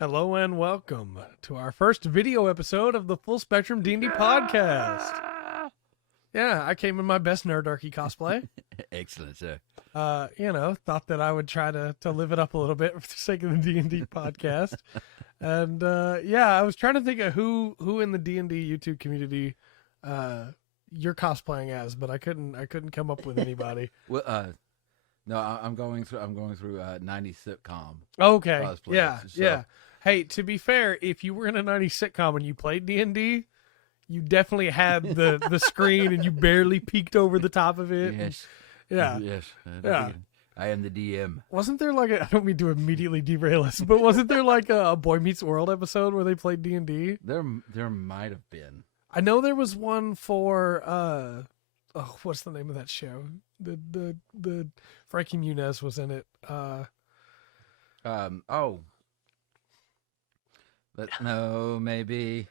Hello and welcome to our first video episode of the Full Spectrum D&D podcast. Yeah, I came in my best Nerdarchy cosplay. Excellent, sir. Thought that I would try to live it up a little bit for the sake of the D&D podcast. And I was trying to think of who in the D&D YouTube community you're cosplaying as, but I couldn't come up with anybody. Well, no, I'm going through 90s sitcom. Okay. Cosplays, Yeah. Hey, to be fair, if you were in a 90s sitcom and you played D&D, you definitely had the screen and you barely peeked over the top of it. Yes. Yeah. Yes. Yeah. I am the DM. Wasn't there like I don't mean to immediately derail us, but wasn't there like a Boy Meets World episode where they played D&D? There might have been. I know there was one for what's the name of that show? The Frankie Muniz was in it. Maybe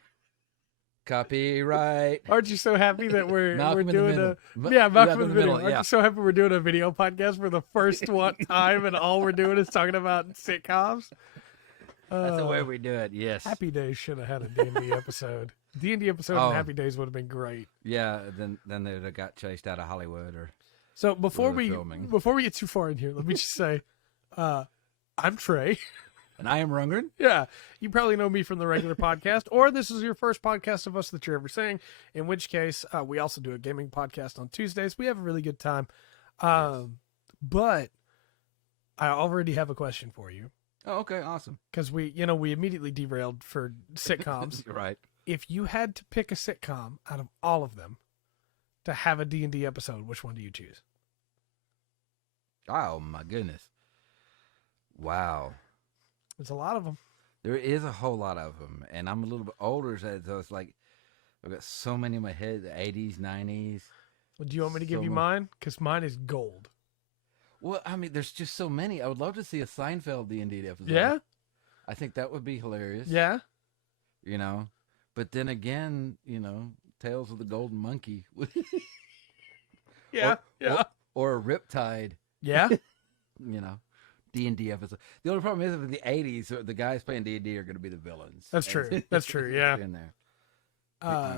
copyright. Aren't you so happy that we're Malcolm doing Malcolm in the Middle? Aren't you so happy we're doing a video podcast for the first time and all we're doing is talking about sitcoms? That's the way we do it. Yes. Happy Days should have had a D&D episode. D&D episode and Happy Days would have been great. Yeah. Then they'd have got chased out of Hollywood or. So before we get too far in here, let me just say, I'm Trey. And I am Rungren. Yeah, you probably know me from the regular podcast, or this is your first podcast of us that you're ever saying, in which case we also do a gaming podcast on Tuesdays. We have a really good time. But I already have a question for you. Oh, okay, awesome. Because we immediately derailed for sitcoms. Right. If you had to pick a sitcom out of all of them to have a D&D episode, which one do you choose? Oh, my goodness. Wow. There's a lot of them. There is a whole lot of them, and I'm a little bit older, so it's like I've got so many in my head, the 80s, 90s. Well, do you want me to give you mine? Because mine is gold. Well, I mean, there's just so many. I would love to see a Seinfeld D&D episode. Yeah? I think that would be hilarious. Yeah? But then again, Tales of the Golden Monkey. Yeah. Or a Riptide. Yeah? D&D episode. The only problem is in the 80s, the guys playing D&D are going to be the villains. That's true. That's true. Yeah. In there.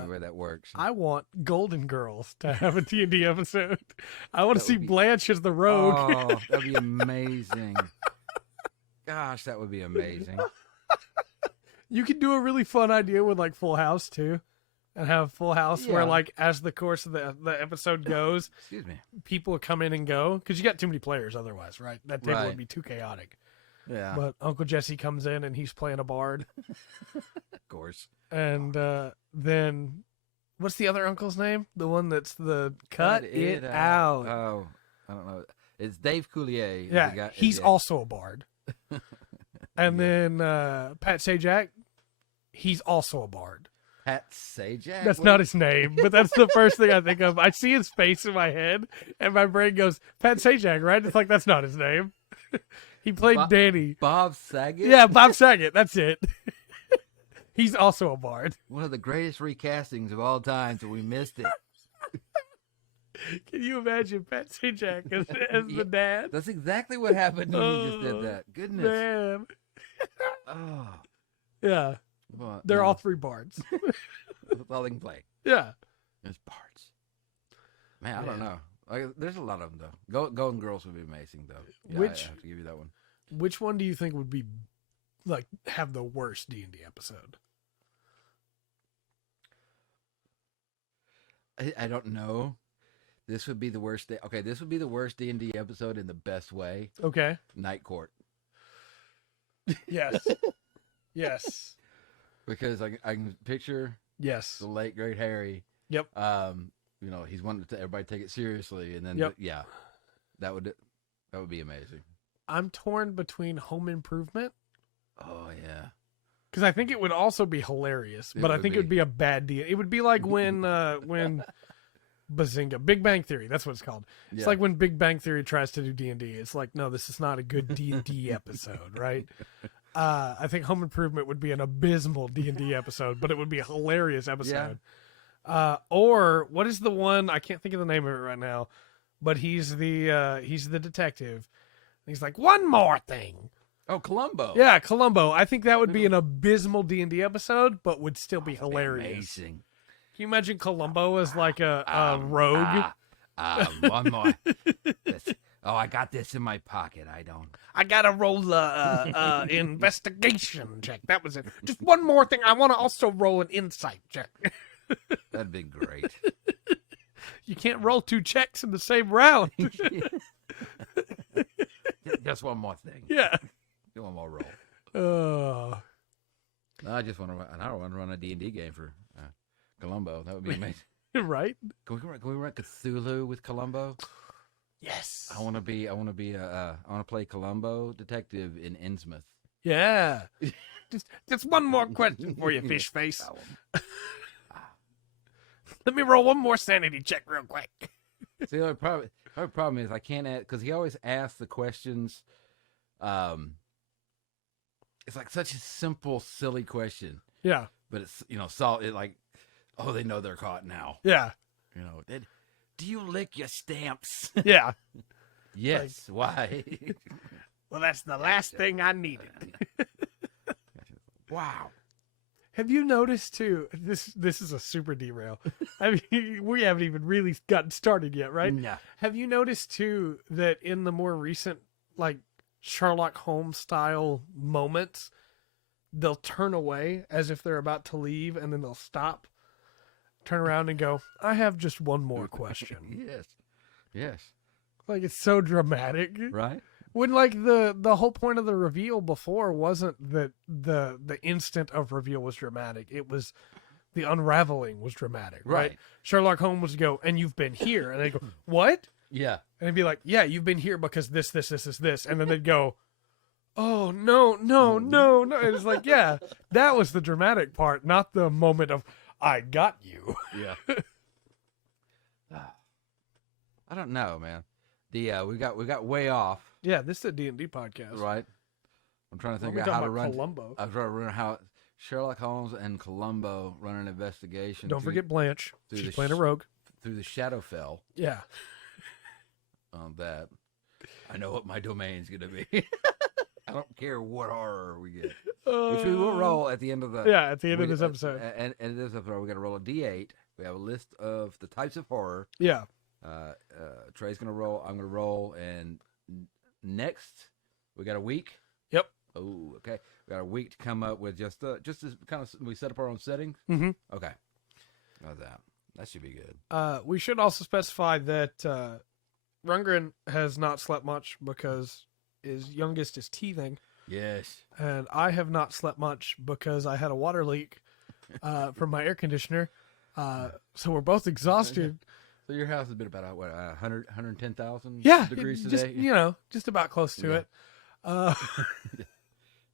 Where that works. I want Golden Girls to have a D&D episode. I want to see Blanche as the rogue. Oh, that'd be amazing. Gosh, that would be amazing. You could do a really fun idea with like Full House too. And have Full House where, like, as the course of the episode goes, excuse me, people come in and go because you got too many players otherwise, right? That table would be too chaotic. Yeah. But Uncle Jesse comes in and he's playing a bard, of course. And then, what's the other uncle's name? The one that's the cut it out. Oh, I don't know. It's Dave Coulier. Yeah, he's also a bard. And then Pat Sajak, he's also a bard. Pat Sajak? That's not his name, but that's the first thing I think of. I see his face in my head, and my brain goes, Pat Sajak, right? It's like, that's not his name. He played Danny. Bob Saget? Yeah, Bob Saget. That's it. He's also a bard. One of the greatest recastings of all time, so we missed it. Can you imagine Pat Sajak as the dad? That's exactly what happened when he just did that. Goodness. Man. Oh. Yeah. Well, they're all three bards. That's all they can play. Yeah. There's bards. Man, I don't know. There's a lot of them, though. Golden Girls would be amazing, though. Yeah, I have to give you that one. Which one do you think would be, like, have the worst D&D episode? I don't know. This would be the worst. Okay, this would be the worst D&D episode in the best way. Okay. Night Court. Yes. Yes. Because I can picture the late great Harry. Yep. He's wanting everybody to take it seriously, and then that would be amazing. I'm torn between Home Improvement. Oh yeah. Because I think it would also be hilarious, but I think it would be a bad deal. It would be like when Bazinga, Big Bang Theory. That's what it's called. It's like when Big Bang Theory tries to do D&D. It's like, no, this is not a good D&D episode, right? I think Home Improvement would be an abysmal D&D episode, but it would be a hilarious episode. Yeah. Or what is the one? I can't think of the name of it right now, but he's the detective. He's like, one more thing. Oh, Columbo. Yeah, Columbo. I think that would be an abysmal D&D episode, but would still be hilarious. Amazing. Can you imagine Columbo as like a rogue? One more. I got this in my pocket. I gotta roll investigation check. That was it. Just one more thing. I want to also roll an insight check. That'd be great. You can't roll 2 checks in the same round. Just one more thing. Yeah. One more roll. I just want to. I don't want to run a D&D game for Columbo. That would be amazing. Right? Can we run Cthulhu with Columbo? Yes. I want to play Columbo detective in Innsmouth. Yeah. just one more question for you, fish face. Let me roll one more sanity check real quick. See, the problem is I can't ask, because he always asks the questions. It's like such a simple, silly question. Yeah. But it's, they know they're caught now. Yeah. Do you lick your stamps? Yeah. Yes. Why? Well, that's the last thing I needed. Wow. Have you noticed too? This is a super derail. I mean, we haven't even really gotten started yet, right? No. Have you noticed too that in the more recent, like Sherlock Holmes style moments, they'll turn away as if they're about to leave, and then they'll stop, turn around, and go, "I have just one more question." Yes. Like, it's so dramatic, right? When like the whole point of the reveal before wasn't that the instant of reveal was dramatic. It was the unraveling was dramatic, right? Sherlock Holmes would go, "And you've been here," and they go, "What?" Yeah, and they'd be like, "Yeah, you've been here because this, and then they'd go, "Oh no!" And it's like, yeah, that was the dramatic part, not the moment of "I got you." Yeah. I don't know, man. We got way off. Yeah, this is a D&D podcast, right? I'm trying to think of how to run Columbo. I'm trying to run how Sherlock Holmes and Columbo run an investigation. Don't forget Blanche. She's playing a rogue through the Shadowfell. Yeah. On that, I know what my domain's gonna be. I don't care what horror we get, which we will roll at the end of the. Yeah, at the end of this episode. And in this episode, we got to roll a D8. We have a list of the types of horror. Yeah. Trey's gonna roll. I'm gonna roll, and next we got a week. Yep. Oh, okay. We got a week to come up with just as kind of we set up our own settings. Mm-hmm. Okay. How's that? That should be good. We should also specify that Rungren has not slept much because his youngest is teething. Yes. And I have not slept much because I had a water leak from my air conditioner. So we're both exhausted. So your house has been about 110,000 degrees just, today? Just about close to it.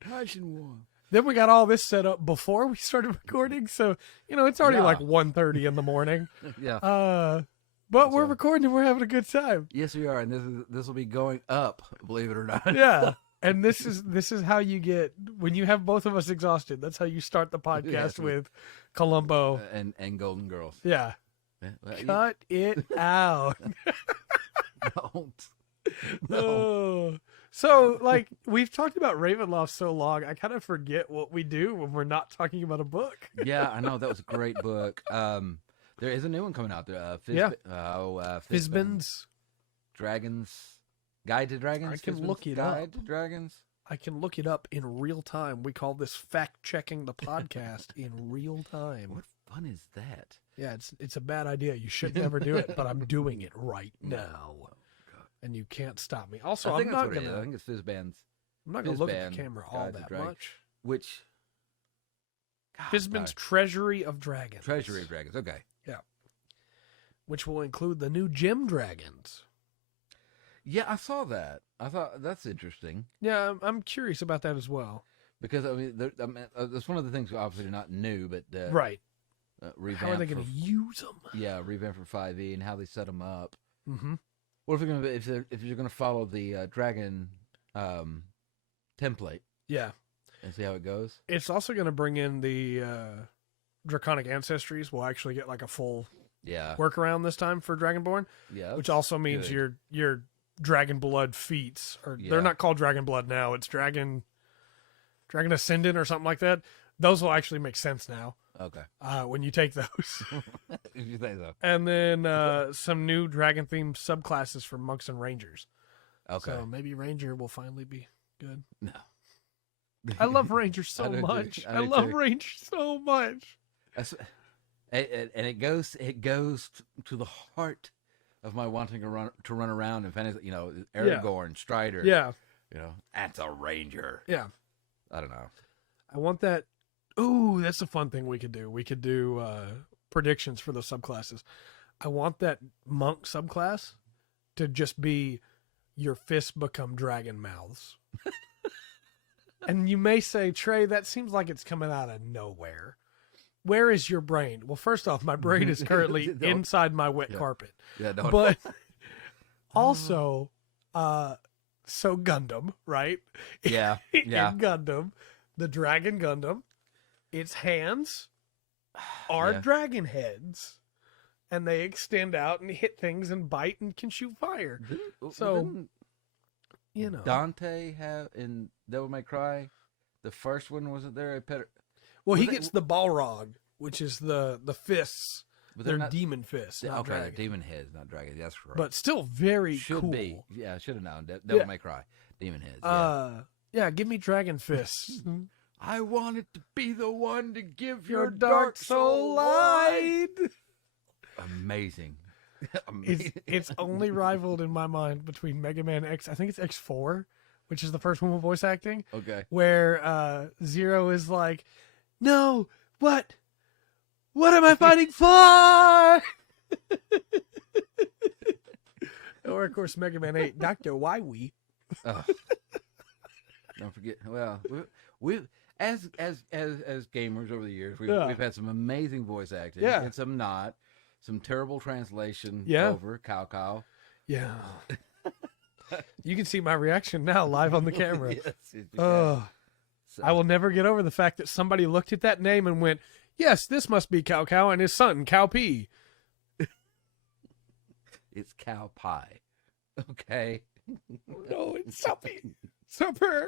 Imagine one. Then we got all this set up before we started recording, so it's already like 1:30 in the morning. Yeah. But we're recording and we're having a good time. Yes, we are, and this will be going up, believe it or not. Yeah. And this is how you get when you have both of us exhausted. That's how you start the podcast with Columbo and Golden Girls. Yeah. Cut it out. Don't. No. Oh. So, like, we've talked about Ravenloft so long, I kind of forget what we do when we're not talking about a book. Yeah, I know. That was a great book. There is a new one coming out there. Fizban's Dragons. Guide to Dragons? I can look it Guide up. to Dragons? I can look it up in real time. We call this fact-checking the podcast in real time. What fun is that? Yeah, it's a bad idea. You should never do it, but I'm doing it right now. And you can't stop me. Also, I'm not gonna. I think it's Fizban's. I'm not gonna look at the camera all that much. Which? Fizban's Treasury of Dragons. Treasury of Dragons. Okay. Yeah. Which will include the new gem dragons. Yeah, I saw that. I thought that's interesting. Yeah, I'm curious about that as well. Because that's one of the things obviously not new, but right. Revamp. How are they going to use them? Yeah, revamp for 5e and how they set them up. Mm-hmm. What if you're going to follow the dragon template? Yeah. And see how it goes. It's also going to bring in the draconic ancestries. We'll actually get like a full workaround this time for Dragonborn. Yeah. Which also means your dragon blood feats, or Yeah. they're not called dragon blood now. It's dragon ascendant or something like that. Those will actually make sense now. Okay. When you take those. If you think so. And then some new dragon themed subclasses for monks and rangers. Okay. So maybe ranger will finally be good. No. I love rangers I so do too. much. I I do love too. rangers so much. That's, and it goes to the heart of my wanting to run around and fantasy. Aragorn, Strider. Yeah. That's a ranger. Yeah. I don't know. I want that. Ooh, that's a fun thing we could do. We could do predictions for those subclasses. I want that monk subclass to just be your fists become dragon mouths. And you may say, Trey, that seems like it's coming out of nowhere. Where is your brain? Well, first off, my brain is currently inside my wet carpet. Yeah, don't. But also, so Gundam, right? Yeah, yeah. In Gundam, the Dragon Gundam, its hands are Yeah. dragon heads. And they extend out and hit things and bite and can shoot fire. So, Didn't Dante have in Devil May Cry, the first one, wasn't there a pet? Well, he Was it- gets the Balrog, which is the fists. But They're not demon fists, not okay. They're dragon. demon heads, not dragons. That's correct. But still very should cool. be. Yeah, I should have known. Devil May Cry, demon heads. Yeah, give me dragon fists. I wanted to be the one to give Your dark soul light. Amazing. Amazing. It's only rivaled in my mind between Mega Man X. I think it's X4, which is the first one with voice acting, Okay. where Zero is like, "No, what am I fighting for?" Or of course Mega Man 8, Dr. Wywee. Oh. Don't forget. Well, we've as gamers over the years, we've had some amazing voice acting, and some not. Some terrible translation over cow. Yeah. You can see my reaction now live on the camera. Yes, I will never get over the fact that somebody looked at that name and went, "Yes, this must be Cow Cow and his son, Cow P." It's cow pie. Okay. No, it's something. Supper.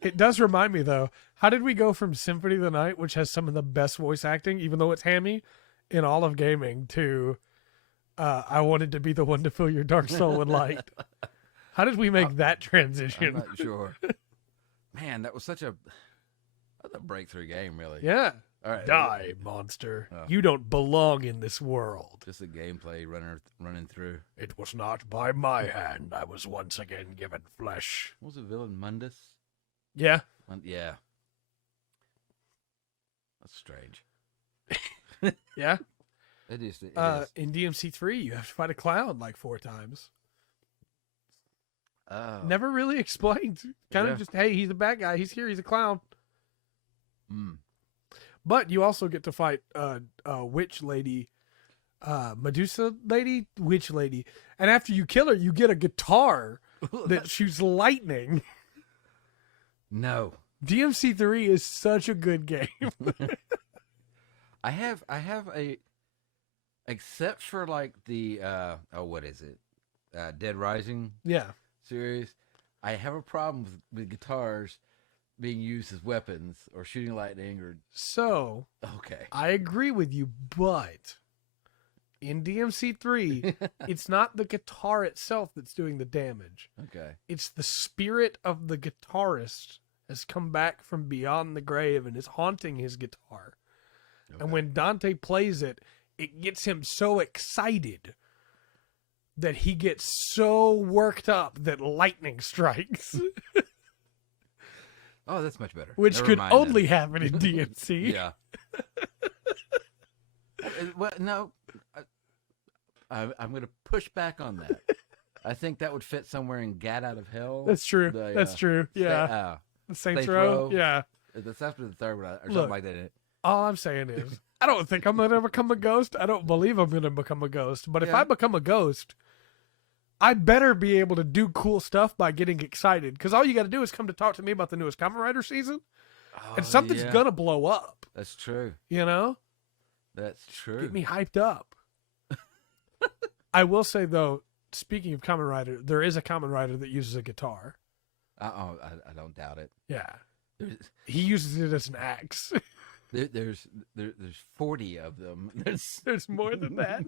It does remind me though. How did we go from Symphony of the Night, which has some of the best voice acting, even though it's hammy, in all of gaming, to I wanted to be the one to fill your dark soul with light? How did we make that transition? I'm not sure. Man, that was such a breakthrough game, really. Yeah. All right. Die, monster. Oh. You don't belong in this world. Just the gameplay running through. It was not by my hand I was once again given flesh. What was the villain? Mundus? Yeah. Yeah. That's strange. Yeah. It is. In DMC3, you have to fight a clown like 4 times. Oh. Never really explained. Kind of just, hey, he's a bad guy. He's here. He's a clown. Mm. But you also get to fight witch lady, Medusa lady, witch lady. And after you kill her, you get a guitar that shoots lightning. No. DMC3 is such a good game. I have a, except for like the what is it? Dead Rising Yeah. series. I have a problem with guitars being used as weapons or shooting lightning or. So Okay. I agree with you, but in DMC3, it's not the guitar itself that's doing the damage. Okay. It's the spirit of the guitarist has come back from beyond the grave and is haunting his guitar. Okay. And when Dante plays it, it gets him so excited that he gets so worked up that lightning strikes, Oh, that's much better. which Never could mind only then. happen in DMC. Yeah. Well, no, I'm going to push back on that. I think that would fit somewhere in Gat Out of Hell. That's true. The, That's true. Yeah. The Saints Row. Yeah. That's after the third one, or Look, something like that. All I'm saying is, I don't think I'm going to become a ghost. I don't believe I'm going to become a ghost. But if Yeah. I become a ghost, I better be able to do cool stuff by getting excited. Because all you got to do is come to talk to me about the newest Kamen Rider season, and something's yeah. going to blow up. That's true. You know? That's true. Get me hyped up. I will say, though, speaking of Kamen Rider, there is a Kamen Rider that uses a guitar. I don't doubt it. Yeah. He uses it as an axe. There's 40 of them. There's more than that.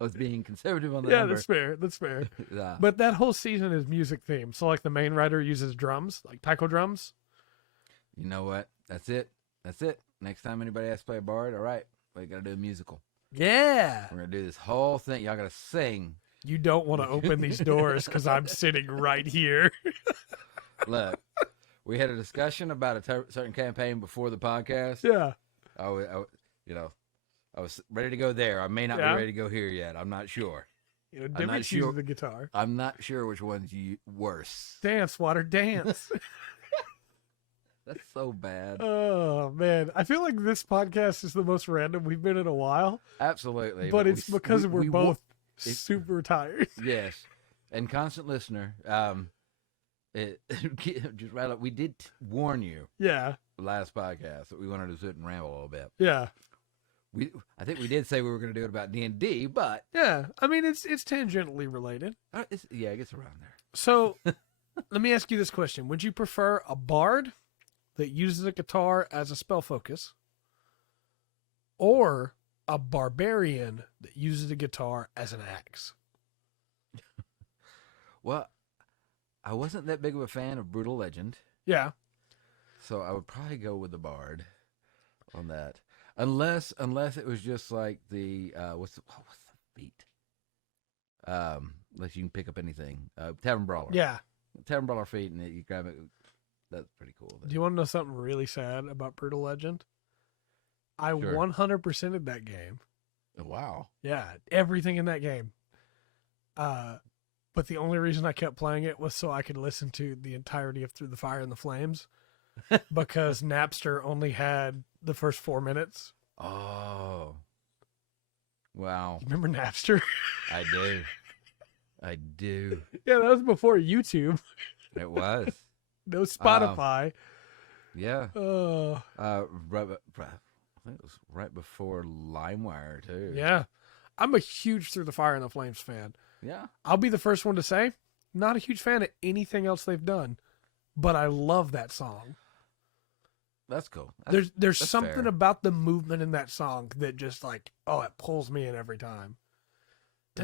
I was being conservative on the number. That's fair. Yeah. But that whole season is music themed. So like the main rider uses drums, like taiko drums. You know what? That's it. Next time anybody has to play a bard, all right, we got to do a musical. Yeah. We're going to do this whole thing. Y'all got to sing. You don't want to open these doors because I'm sitting right here. Look, we had a discussion about a certain campaign before the podcast. Yeah. I was ready to go there. I may not be ready to go here yet. I'm not sure. Dimmich uses the guitar. I'm not sure which one's worse. Dance, water, dance. That's so bad. Oh, man. I feel like this podcast is the most random we've been in a while. Absolutely. But it's because we're both super tired. Yes. And constant listener, just right up, we did warn you. Yeah. The last podcast that we wanted to sit and ramble a little bit. Yeah. I think we did say we were going to do it about D&D, but yeah, I mean it's tangentially related. It gets around there. So, let me ask you this question: would you prefer a bard that uses a guitar as a spell focus, or a barbarian that uses a guitar as an axe? Well, I wasn't that big of a fan of Brutal Legend. Yeah. So I would probably go with the bard on that. Unless it was just like the what's the feat? Unless you can pick up anything. Tavern Brawler. Yeah. Tavern Brawler feat, and you grab it. That's pretty cool. Do you want to know something really sad about Brutal Legend? I 100%ed that game. Oh, wow. Yeah, everything in that game. But the only reason I kept playing it was so I could listen to the entirety of Through the Fire and the Flames. Because Napster only had the first 4 minutes. Oh. Wow. You remember Napster? I do. Yeah, that was before YouTube. It was. No Spotify. Yeah. I think it was right before LimeWire, too. Yeah. I'm a huge Through the Fire and the Flames fan. Yeah. I'll be the first one to say, not a huge fan of anything else they've done, but I love that song. That's cool. There's something fair about the movement in that song that just like, it pulls me in every time. I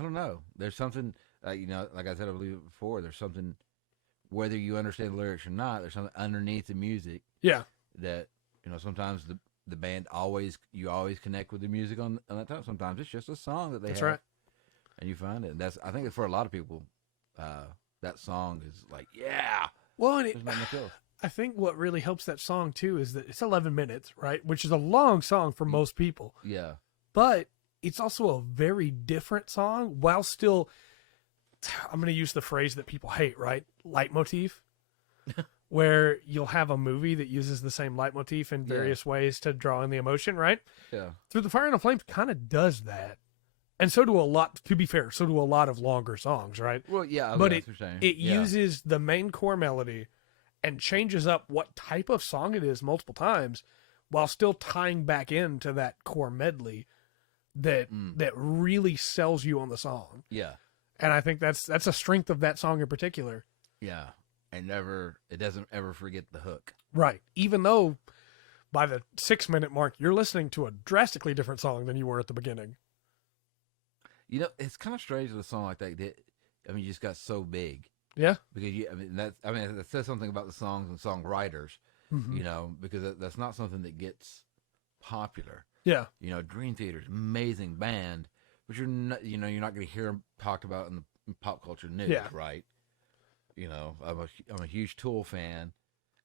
don't know. There's something, like I said, I believe before, there's something, whether you understand the lyrics or not, there's something underneath the music. Yeah. That, sometimes the band you always connect with the music on that time. Sometimes it's just a song that they have. That's right. And you find it. I think for a lot of people, that song is like, yeah. Well, and I think what really helps that song too is that it's 11 minutes, right? Which is a long song for most people. Yeah. But it's also a very different song while still, I'm going to use the phrase that people hate, right? Leitmotif. Where you'll have a movie that uses the same leitmotif in various ways to draw in the emotion, right? Yeah. Through the Fire and the Flames kind of does that. And so do a lot, to be fair, so do a lot of longer songs, right? Well, yeah. But it uses the main core melody and changes up what type of song it is multiple times while still tying back into that core medley that really sells you on the song. Yeah. And I think that's a strength of that song in particular. Yeah. And it doesn't ever forget the hook. Right. Even though by the 6-minute mark, you're listening to a drastically different song than you were at the beginning. It's kind of strange that a song like that, just got so big. Yeah. Because that says something about the songs and songwriters, because that's not something that gets popular. Yeah. Dream Theater's amazing band, but you're not going to hear them talked about in the pop culture news, right? I'm a huge Tool fan,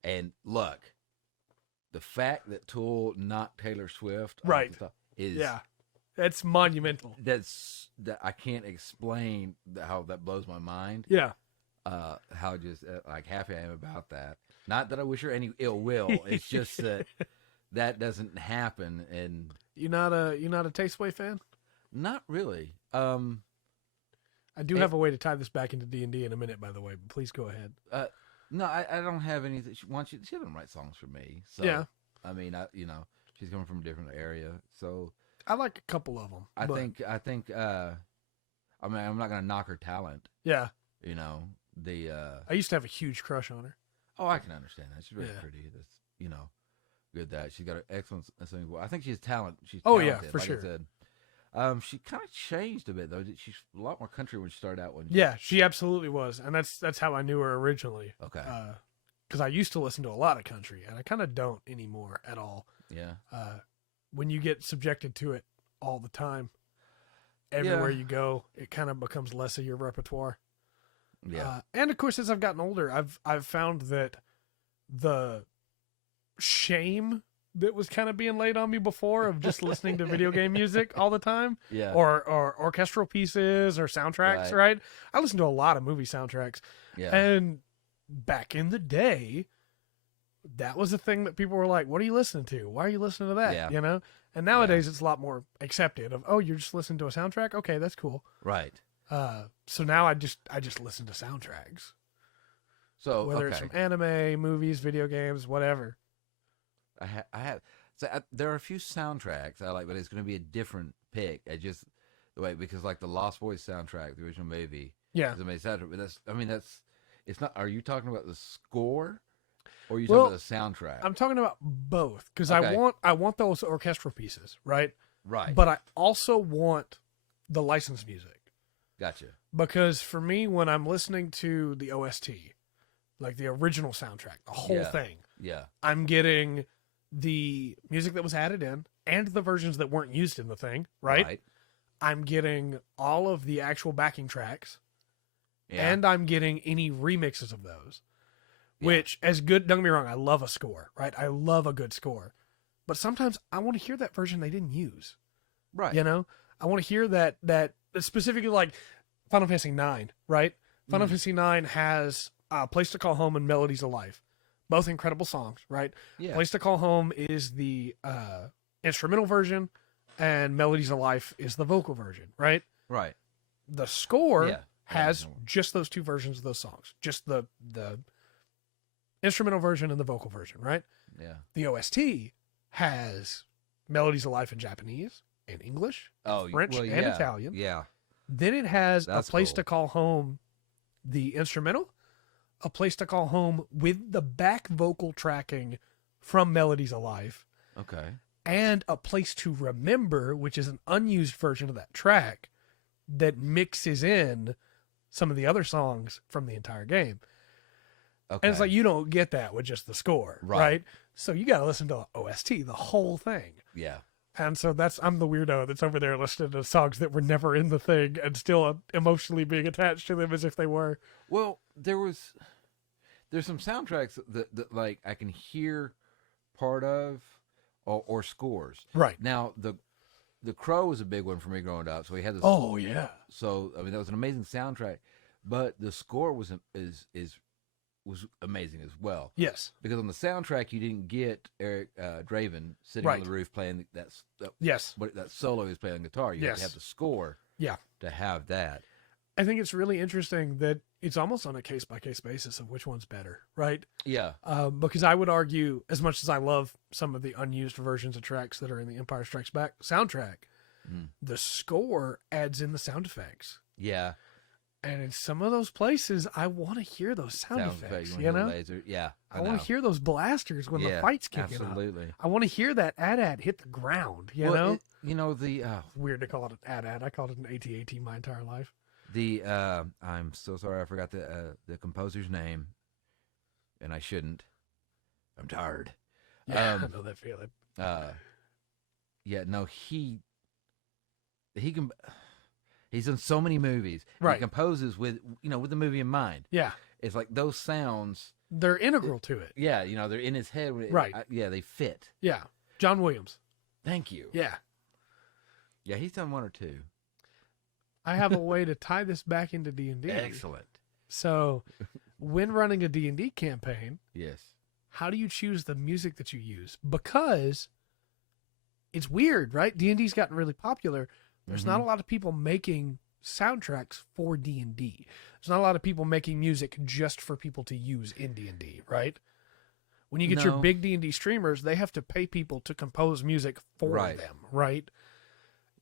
and look, the fact that Tool knocked Taylor Swift is that's monumental. That I can't explain how that blows my mind. Yeah. How just happy I am about that. Not that I wish her any ill will. It's just that doesn't happen. And you're not a Tasteway fan? Not really. I do have a way to tie this back into D&D in a minute, by the way, but please go ahead. No, I don't have anything. She doesn't write songs for me. So, yeah. I mean, She's coming from a different area, so I like a couple of them. I think. I mean, I'm not gonna knock her talent. Yeah. You know I used to have a huge crush on her. Oh, I can understand that. She's very pretty. That's good. That she's got an excellent singing voice. I think she's talent. She's talented, for like sure. I said. She kind of changed a bit though. She's a lot more country when she started out. Yeah, she absolutely was, and that's how I knew her originally. Okay. Because I used to listen to a lot of country, and I kind of don't anymore at all. Yeah. When you get subjected to it all the time, everywhere you go, it kind of becomes less of your repertoire. Yeah. And of course, as I've gotten older, I've found that the shame that was kind of being laid on me before of just listening to video game music all the time, or orchestral pieces or soundtracks, right? I listen to a lot of movie soundtracks, and back in the day, that was a thing that people were like, "What are you listening to? Why are you listening to that?" You know. And nowadays, it's a lot more accepted. Of you're just listening to a soundtrack. Okay, that's cool. Right. So now I just listen to soundtracks. So whether it's from anime, movies, video games, whatever. There are a few soundtracks I like, but it's going to be a different pick. Because like the Lost Boys soundtrack, the original movie, is an amazing soundtrack. But it's not. Are you talking about the score, or are you talking about the soundtrack? I'm talking about both because I want those orchestral pieces, right? Right. But I also want the licensed music. Gotcha. Because for me, when I'm listening to the OST, like the original soundtrack, the whole thing, I'm getting the music that was added in and the versions that weren't used in the thing, right? I'm getting all of the actual backing tracks, and I'm getting any remixes of those. Which, as good, don't get me wrong, I love a score, right? I love a good score. But sometimes I want to hear that version they didn't use. Right. You know? I want to hear that specifically like Final Fantasy IX, right? Final Fantasy IX has Place to Call Home and Melodies of Life. Both incredible songs, right? Yeah. Place to Call Home is the instrumental version, and Melodies of Life is the vocal version, right? Right. The score has just those two versions of those songs. Just the instrumental version and the vocal version, right? Yeah. The OST has Melodies of Life in Japanese, in English, French, and Italian. Yeah. Then it has A Place to Call Home, the instrumental, A Place to Call Home with the back vocal tracking from Melodies of Life. Okay. And A Place to Remember, which is an unused version of that track that mixes in some of the other songs from the entire game. Okay. And it's like, you don't get that with just the score, right? So you got to listen to the OST, the whole thing. Yeah. And so I'm the weirdo that's over there listening to songs that were never in the thing and still emotionally being attached to them as if they were. Well, there's some soundtracks that like I can hear part of or scores. Right. Now, the Crow was a big one for me growing up. So he had this. Oh, yeah. So, I mean, that was an amazing soundtrack. But the score was amazing as well. Yes. Because on the soundtrack, you didn't get Eric Draven sitting on the roof playing that solo he was playing on guitar. You had to have the score to have that. I think it's really interesting that it's almost on a case-by-case basis of which one's better, right? Yeah. Because I would argue, as much as I love some of the unused versions of tracks that are in the Empire Strikes Back soundtrack, the score adds in the sound effects. Yeah. And in some of those places, I want to hear those sound effects, you know? Laser. Yeah, I want to hear those blasters when the fight's kicking absolutely. up. I want to hear that AT-AT hit the ground, you know? Weird to call it an AT-AT. I called it an AT-AT my entire life. I'm so sorry, I forgot the composer's name, and I shouldn't. I'm tired. Yeah, I know that feeling. He can. He's in so many movies. Right. He composes with the movie in mind. Yeah. It's like those sounds. They're integral to it. Yeah, they're in his head. Right. They fit. Yeah. John Williams. Thank you. Yeah. Yeah, he's done one or two. I have a way to tie this back into D&D. Excellent. So, when running a D&D campaign, yes, how do you choose the music that you use? Because it's weird, right? D&D's gotten really popular. There's not a lot of people making soundtracks for D&D. There's not a lot of people making music just for people to use in D&D, right? When you get your big D&D streamers, they have to pay people to compose music for them, right?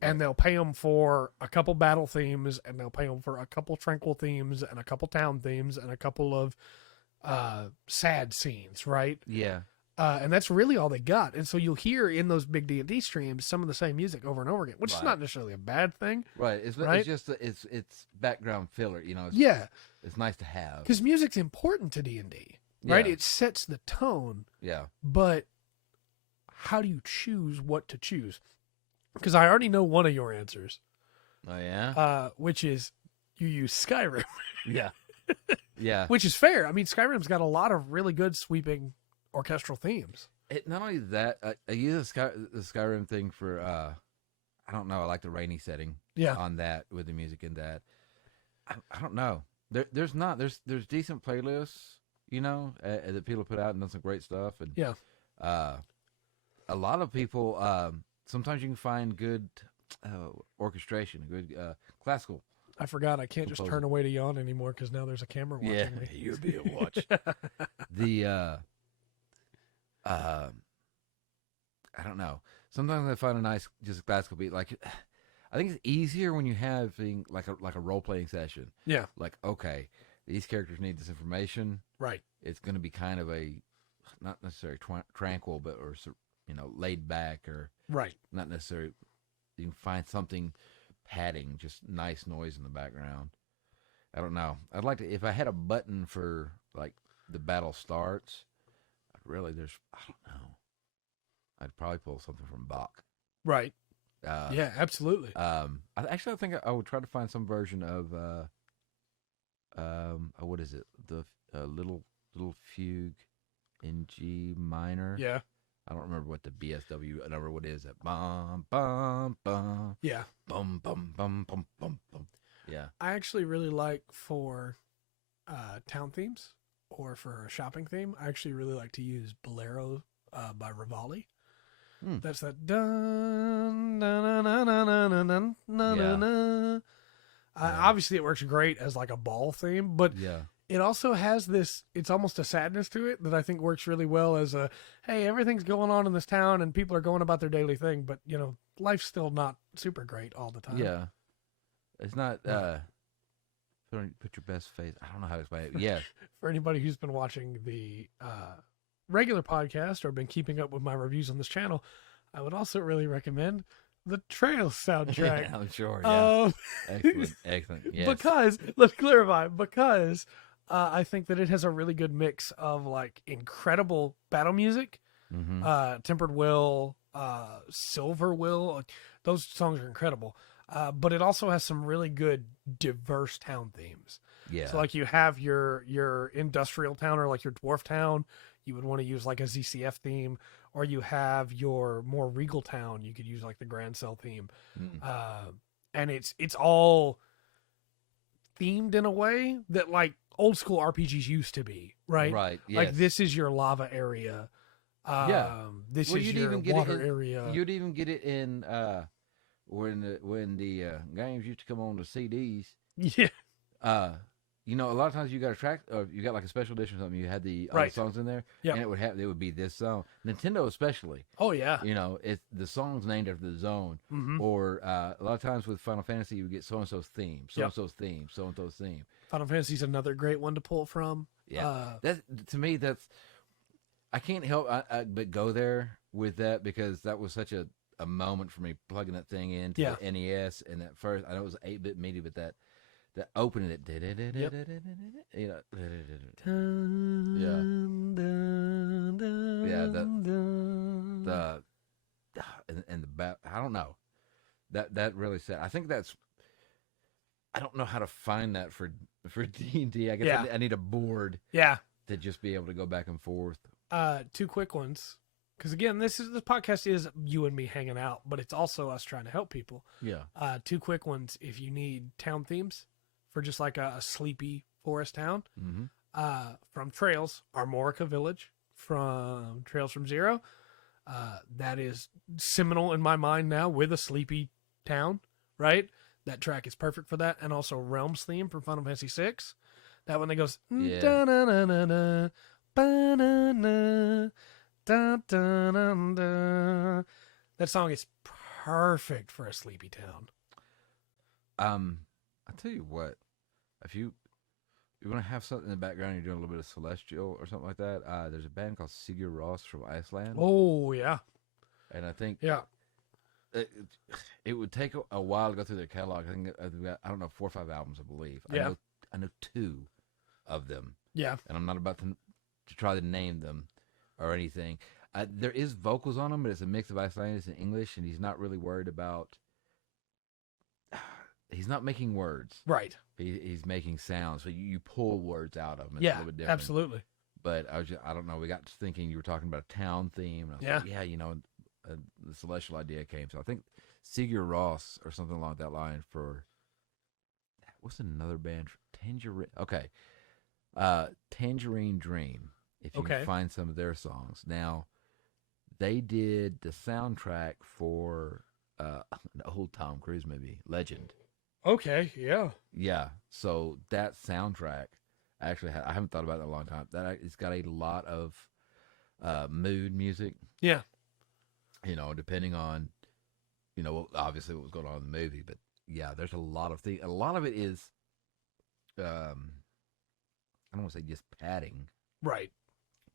And they'll pay them for a couple battle themes, and they'll pay them for a couple tranquil themes, and a couple town themes, and a couple of sad scenes, right? Yeah. And that's really all they got. And so you'll hear in those big D&D streams some of the same music over and over again, which is not necessarily a bad thing. Right. It's just it's background filler, you know. It's nice to have. Because music's important to D&D. Right? It sets the tone. Yeah. But how do you choose what to choose? Because I already know one of your answers. Oh, yeah? Which is you use Skyrim. Yeah. Yeah. Which is fair. I mean, Skyrim's got a lot of really good sweeping orchestral themes. Not only that, I use the Skyrim thing for, I don't know, I like the rainy setting on that with the music in that. I don't know. There's decent playlists. You know, that people put out and done some great stuff. And a lot of people, sometimes you can find good orchestration, good classical. I forgot. I can't just turn away to yawn anymore because now there's a camera watching me. You'll be a watch. I don't know. Sometimes I find a nice, just classical beat. Like, I think it's easier when you have like a role playing session. Yeah. Like, okay, these characters need this information. Right. It's going to be kind of a, not necessarily tranquil, but or laid back, or not necessarily. You can find something padding, just nice noise in the background. I don't know. I'd like to, if I had a button for like the battle starts. I don't know. I'd probably pull something from Bach. Right. Yeah, absolutely. I think I would try to find some version of what is it? The little fugue in G minor. Yeah. I don't remember what the BSW number what is. That bum bum bum. Yeah. Bum bum bum bum bum bum. Yeah. I actually really like for town themes or for a shopping theme. I actually really like to use Bolero by Rivali. That's that dun dun dun dun dun dun dun dun. Obviously, it works great as like a ball theme, but it also has this. It's almost a sadness to it that I think works really well as a hey, everything's going on in this town and people are going about their daily thing, but life's still not super great all the time. Yeah, it's not. Put your best face. I don't know how to explain it. Yeah, for anybody who's been watching the regular podcast or been keeping up with my reviews on this channel, I would also really recommend the Trail soundtrack. Yeah, I'm sure. Yeah. Excellent. Yes. Because let's clarify. Because I think that it has a really good mix of like incredible battle music, Tempered Will, Silver Will. Those songs are incredible. But it also has some really good diverse town themes. Yeah. So like you have your industrial town or like your dwarf town, you would want to use like a ZCF theme, or you have your more regal town, you could use like the Grand Cell theme. And it's all themed in a way that like old school RPGs used to be, right? Right. Yes. Like this is your lava area. This is your water area. You'd even get it in when the games used to come on the CDs. Yeah. A lot of times you got a track, or you got like a special edition or something. You had the songs in there, and it would be this song. Nintendo especially. Oh yeah. It's the song's named after the zone, or a lot of times with Final Fantasy, you would get so and so's theme, so and so's theme, so and so's theme. Final Fantasy's another great one to pull from. Yeah, to me that's I can't help but go there with that, because that was such a moment for me plugging that thing into the NES, and that first I know it was 8-bit MIDI, but that opening it, and the back. I don't know. That really sad. I think that's. I don't know how to find that for D&D. I guess I need a board. Yeah. To just be able to go back and forth. Two quick ones. Because again, this podcast is you and me hanging out, but it's also us trying to help people. Yeah. Two quick ones. If you need town themes for just like a sleepy forest town, from Trails, Armorica Village, from Trails from Zero, that is seminal in my mind now with a sleepy town, right? That track is perfect for that. And also Realms theme from Final Fantasy VI. That one that goes, da-na-na-na-na, Ba-na-na, da-da-da-da. That song is perfect for a sleepy town. I'll tell you what, if you want to have something in the background, you're doing a little bit of Celestial or something like that. There's a band called Sigur Rós from Iceland. Oh yeah, and I think yeah. It would take a while to go through their catalog. I think I don't know 4 or 5 albums, I believe. Yeah. I know 2 of them. Yeah. And I'm not about to try to name them or anything. There is vocals on them, but it's a mix of Icelandic and English, and he's not really worried about. He's not making words. Right. He's making sounds, so you pull words out of them. It's yeah, a little bit different. absolutely. But I don't know. We got to thinking you were talking about a town theme. And I was like, yeah, the Celestial idea came. So I think Sigur Rós or something along that line for. What's another band? Tangerine. Okay. Tangerine Dream. If you can find some of their songs. Now, they did the soundtrack for an old Tom Cruise movie, Legend. Okay, yeah. Yeah. So that soundtrack actually I haven't thought about it in a long time. It's got a lot of mood music. Yeah. Depending on, obviously what was going on in the movie, but yeah, there's a lot of things. A lot of it is, I don't want to say just padding, right?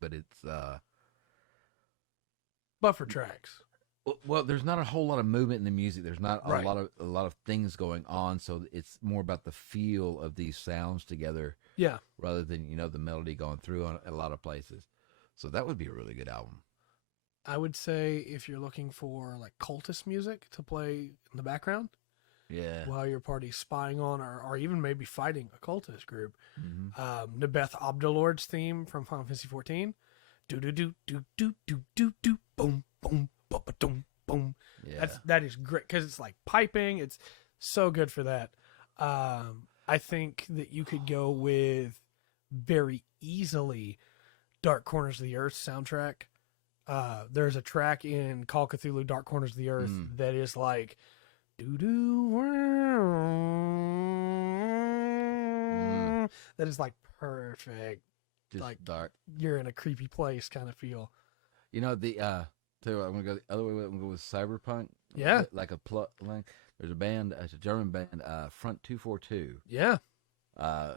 But it's buffer tracks. Well, there's not a whole lot of movement in the music. There's not a lot of things going on, so it's more about the feel of these sounds together. Yeah. Rather than the melody going through on a lot of places. So that would be a really good album. I would say if you're looking for like cultist music to play in the background, while your party's spying on or even maybe fighting a cultist group, Nebeth Abdelord's theme from Final Fantasy 14, do do do do do do do do boom boom boom boom boom. That is great because it's like piping. It's so good for that. I think that you could go with very easily Dark Corners of the Earth soundtrack. There's a track in Call Cthulhu Dark Corners of the Earth that is like that is like perfect. Just like dark. You're in a creepy place kind of feel. Tell you what, I'm gonna go the other way. I'm gonna go with cyberpunk. Yeah. Like a plot line. There's a band, it's a German band, Front 242. Yeah. I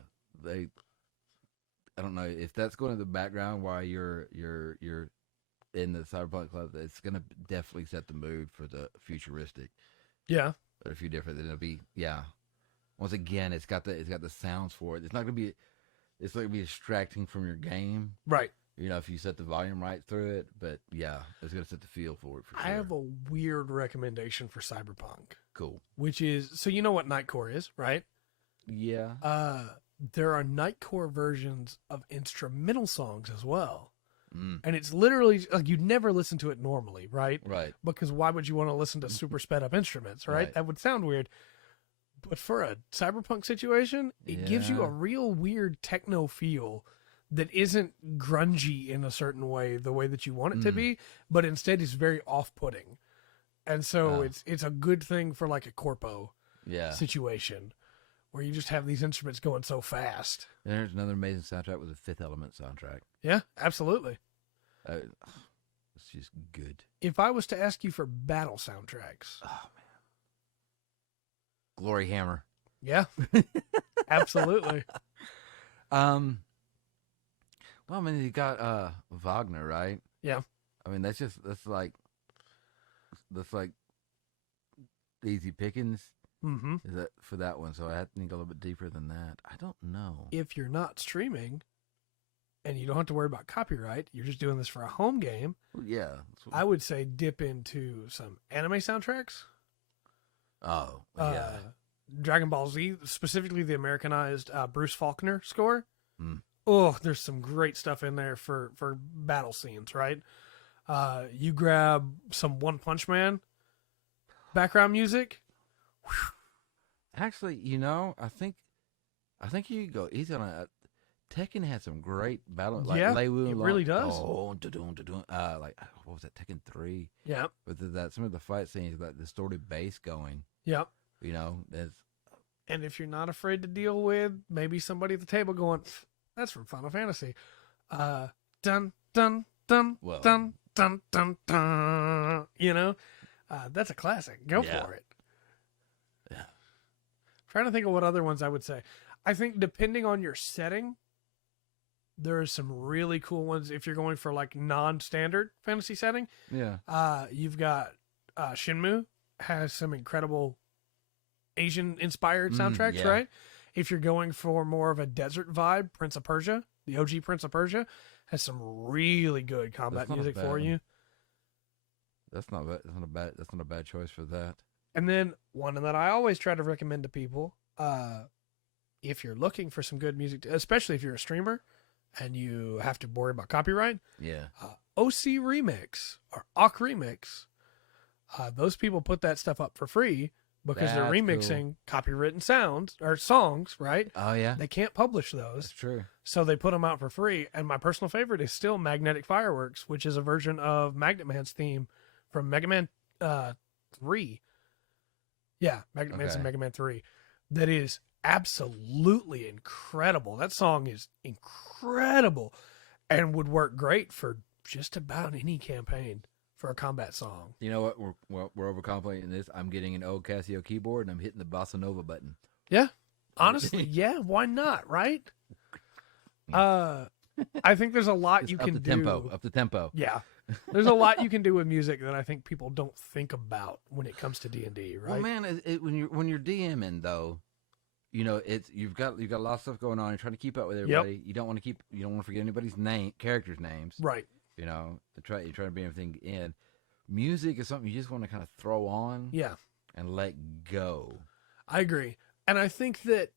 don't know if that's going in the background while you're in the cyberpunk club. It's gonna definitely set the mood for the futuristic. Yeah. But a few different. It'll be Once again, it's got the sounds for it. It's not gonna be distracting from your game. Right. If you set the volume right through it, but yeah, it's gonna set the feel for it for sure. I have a weird recommendation for cyberpunk. Cool. Which is, so you know what Nightcore is, right? Yeah. There are Nightcore versions of instrumental songs as well. And it's literally like you'd never listen to it normally, right? Right. Because why would you want to listen to super sped up instruments, right? That would sound weird. But for a cyberpunk situation, it gives you a real weird techno feel that isn't grungy in a certain way, the way that you want it to be, but instead is very off-putting. And so it's a good thing for like a corpo situation where you just have these instruments going so fast. And there's another amazing soundtrack with the Fifth Element soundtrack. Yeah, absolutely. It's just good. If I was to ask you for battle soundtracks. Oh, man. Glory Hammer. Yeah, absolutely. Well, I mean, you got Wagner, right? Yeah. I mean, that's like easy pickings. Mm-hmm. Is that for that one? So I have to think a little bit deeper than that. I don't know. If you're not streaming and you don't have to worry about copyright, you're just doing this for a home game. Well, yeah. I would say dip into some anime soundtracks. Oh, yeah. Dragon Ball Z, specifically the Americanized Bruce Faulkner score. Mm. Oh, there's some great stuff in there for battle scenes, right? You grab some One Punch Man background music. Whew. Actually, I think you could go easy on it. Tekken had some great battle, like Lei Wu. It really does. Oh, like what was that? Tekken 3. Yeah. With that, some of the fight scenes, that distorted bass going. Yep. There's. And if you're not afraid to deal with maybe somebody at the table going, that's from Final Fantasy. dun, dun, dun, Well, dun, dun, dun, dun. You know, that's a classic. Go Yeah. for it. Yeah. Trying to think of what other ones I would say. I think depending on your setting, there are some really cool ones. If you're going for like non-standard fantasy setting, you've got Shenmue has some incredible Asian-inspired soundtracks, right? If you're going for more of a desert vibe, Prince of Persia, the OG Prince of Persia, has some really good combat music for you. That's not bad. That's not a bad choice for that. And then one that I always try to recommend to people, if you're looking for some good music, especially if you're a streamer and you have to worry about copyright, OC Remix or OC Remix, those people put that stuff up for free because they're remixing copywritten sounds or songs, right? Oh, yeah. They can't publish those. That's true. So they put them out for free. And my personal favorite is still Magnetic Fireworks, which is a version of Magnet Man's theme from Mega Man 3. Yeah, Magnet Man's in Mega Man 3. That is absolutely incredible. That song is incredible and would work great for just about any campaign for a combat song. You know what? We're overcomplicating this. I'm getting an old Casio keyboard and I'm hitting the bossa nova button. Yeah. Honestly, yeah. Why not, right? I think there's a lot you can do. Up the tempo. Yeah. There's a lot you can do with music that I think people don't think about when it comes to D&D, right? Well, man, when you're DMing though, you know, you've got a lot of stuff going on. You're trying to keep up with everybody. Yep. You don't want to forget anybody's characters' names. Right. You know, you're trying to bring everything in. Music is something you just want to kind of throw on. Yeah. And let go. I agree. And I think that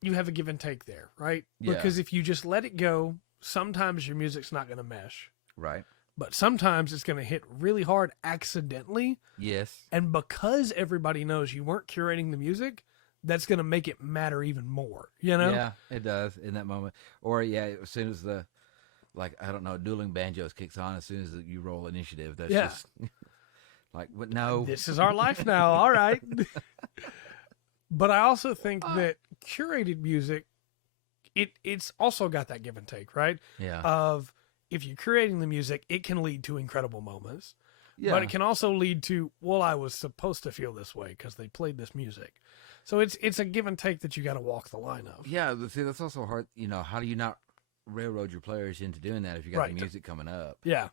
you have a give and take there, right? Yeah. Because if you just let it go, sometimes your music's not going to mesh. Right. But sometimes it's going to hit really hard accidentally. Yes. And because everybody knows you weren't curating the music, that's going to make it matter even more, you know? Yeah, it does in that moment. Or, as soon as dueling banjos kicks on, as soon as you roll initiative, that's just like, but no. This is our life now, all right. But I also think that curated music, it's also got that give and take, right? Yeah. Of if you're creating the music, it can lead to incredible moments. Yeah. But it can also lead to, well, I was supposed to feel this way because they played this music. So it's a give and take that you got to walk the line of. Yeah, see, that's also hard. You know, how do you not railroad your players into doing that if you got the music coming up? Yeah.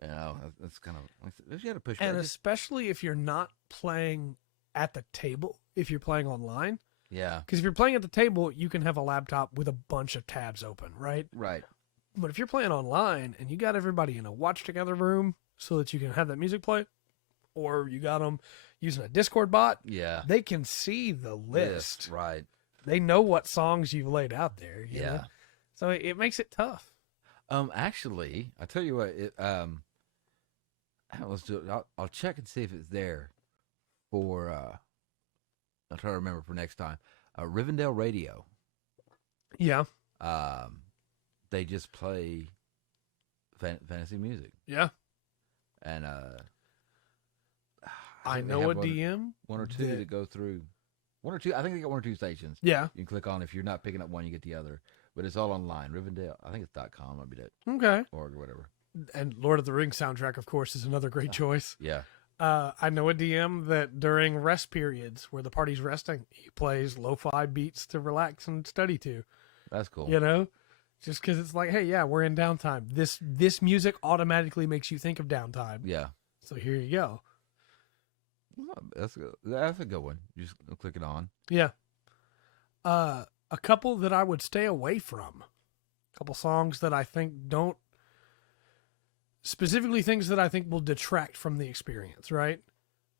You know, that's kind of, you got to push back. And especially if you're not playing at the table, if you're playing online. Yeah. Because if you're playing at the table, you can have a laptop with a bunch of tabs open, right? Right. But if you're playing online and you got everybody in a watch together room so that you can have that music play, or you got them using a Discord bot, they can see the list. Yes, right. They know what songs you've laid out there. You know? So it makes it tough. Actually, I tell you what, let's do it. I'll check and see if it's there for, I'll try to remember for next time. Rivendell Radio. Yeah. They just play fantasy music. Yeah. And I know a DM. One or two that go through. One or two. I think they got one or two stations. Yeah. You can click on. If you're not picking up one, you get the other. But it's all online. Rivendell. I think it's .com. I'll be that. Okay. Org or whatever. And Lord of the Rings soundtrack, of course, is another great choice. Yeah. I know a DM that during rest periods where the party's resting, he plays lo-fi beats to relax and study to. That's cool. You know? Just because it's like, hey, yeah, we're in downtime. This music automatically makes you think of downtime. Yeah. So here you go. That's a good one. You just click it on. Yeah. A couple that I would stay away from. A couple songs that I think don't... Specifically things that I think will detract from the experience, right?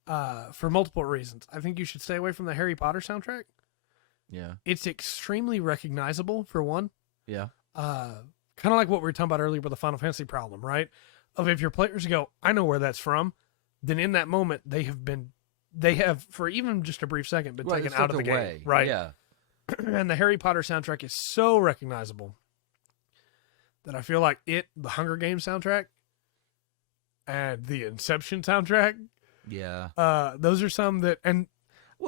For multiple reasons. I think you should stay away from the Harry Potter soundtrack. Yeah. It's extremely recognizable, for one. Yeah. Kind of like what we were talking about earlier with the Final Fantasy problem, right? Of if your players go, I know where that's from, then in that moment they have for even just a brief second been taken out of the game, right? Yeah. And the Harry Potter soundtrack is so recognizable that I feel like the Hunger Games soundtrack and the Inception soundtrack, yeah, those are some that, and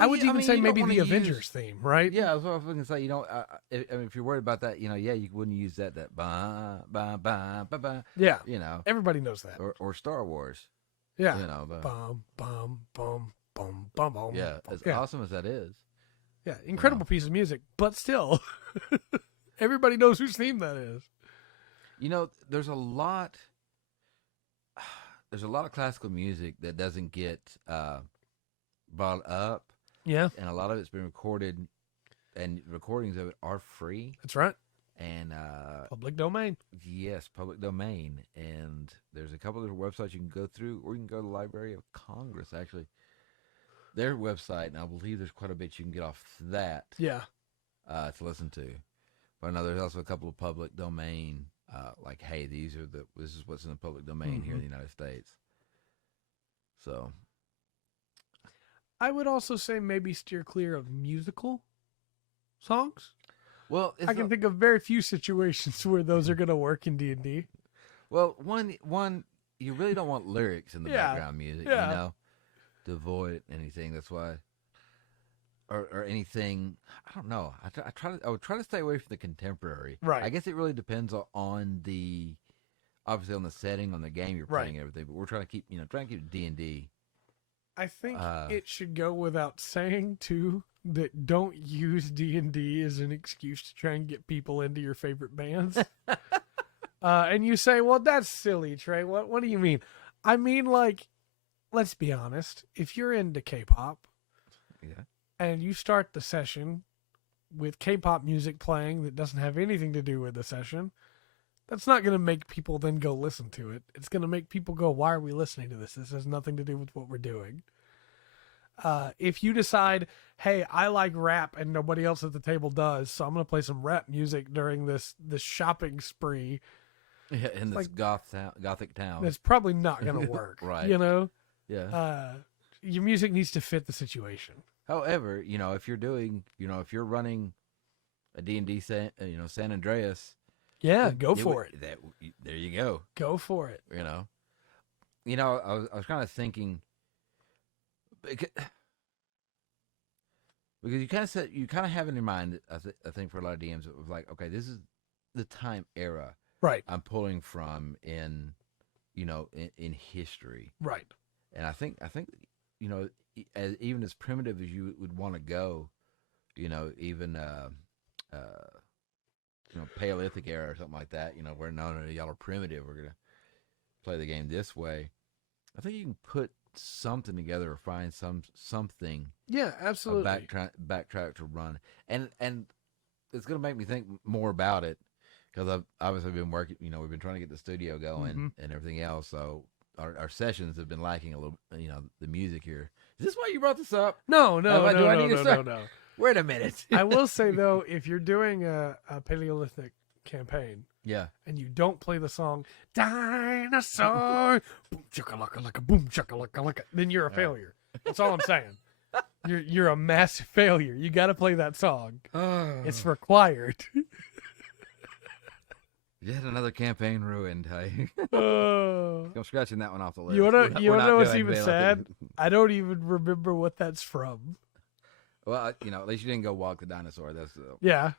I would even say maybe the Avengers theme, right? Yeah, I was going to say, you know, if you're worried about that, you know, yeah, you wouldn't use that ba ba ba ba ba. Yeah, you know, everybody knows that. Or Star Wars. Yeah, you know, bum bum bum bum bum bum. Yeah, as awesome as that is. Yeah, incredible piece of music, but still, everybody knows whose theme that is. You know, there's a lot of classical music that doesn't get brought up. Yeah. And a lot of it's been recorded, and recordings of it are free. That's right. And public domain. Yes, public domain. And there's a couple of different websites you can go through, or you can go to the Library of Congress, actually. Their website, and I believe there's quite a bit you can get off that. Yeah. To listen to. But I know there's also a couple of public domain, like, hey, this is what's in the public domain here in the United States. So I would also say maybe steer clear of musical songs. Well, I can think of very few situations where those are going to work in D&D. Well, one you really don't want lyrics in the background music, you know, to avoid anything. That's why, or anything. I don't know. I would try to stay away from the contemporary. Right. I guess it really depends on obviously on the setting, on the game you're playing, and everything. But we're trying to keep D&D. I think it should go without saying too that don't use D&D as an excuse to try and get people into your favorite bands. And you say, well, that's silly, Trey. What do you mean? I mean, like, let's be honest. If you're into K-pop and you start the session with K-pop music playing that doesn't have anything to do with the session, that's not going to make people then go listen to it. It's going to make people go, why are we listening to this? This has nothing to do with what we're doing. If you decide, hey, I like rap and nobody else at the table does, so I'm going to play some rap music during this shopping spree. Yeah, in this gothic town. That's probably not going to work. Right. You know? Yeah. Your music needs to fit the situation. However, if you're running a D&D, San Andreas. Yeah, go for it. There you go. Go for it. I was kind of thinking, because you kind of have in your mind, I think for a lot of DMs, it was like, okay, this is the time era, right? I'm pulling from in history, right? And I think even as primitive as you would want to go, even Paleolithic era or something like that, where no, y'all are primitive, we're going to play the game this way. I think you can put something together or find something. Yeah, absolutely. A backtrack to run. And it's going to make me think more about it because I've obviously been working, we've been trying to get the studio going and everything else. So our sessions have been lacking a little, the music here. Is this why you brought this up? No. Wait a minute. I will say, though, if you're doing a Paleolithic campaign, and you don't play the song "Dinosaur," boom chakalaka like a boom chakalaka like, then you're a failure. That's all I'm saying. You're a massive failure. You got to play that song. It's required. Yet another campaign ruined. I'm scratching that one off the list. You wanna know what's even sad? I don't even remember what that's from. Well, at least you didn't go walk the dinosaur. That's yeah.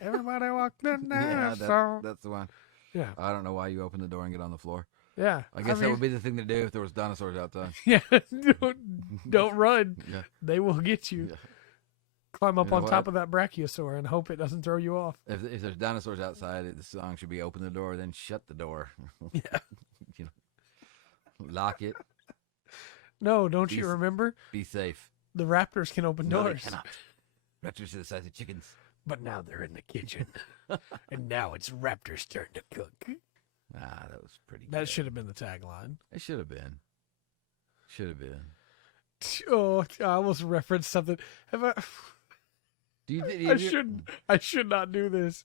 Everybody walk the dinosaur. That's the one. Yeah. I don't know why you opened the door and get on the floor. Yeah. I guess that would be the thing to do if there was dinosaurs outside. Yeah. Don't run. Yeah. They will get you. Yeah. Climb up on top of that brachiosaur and hope it doesn't throw you off. If there's dinosaurs outside, the song should be open the door, then shut the door. Yeah. Lock it. No, don't you remember? Be safe. The raptors can open doors. No, they cannot. Raptors are the size of chickens. But now they're in the kitchen. And now it's Raptor's turn to cook. That was pretty good. That should have been the tagline. It should have been. Oh, I almost referenced something. Have I... I should not do this.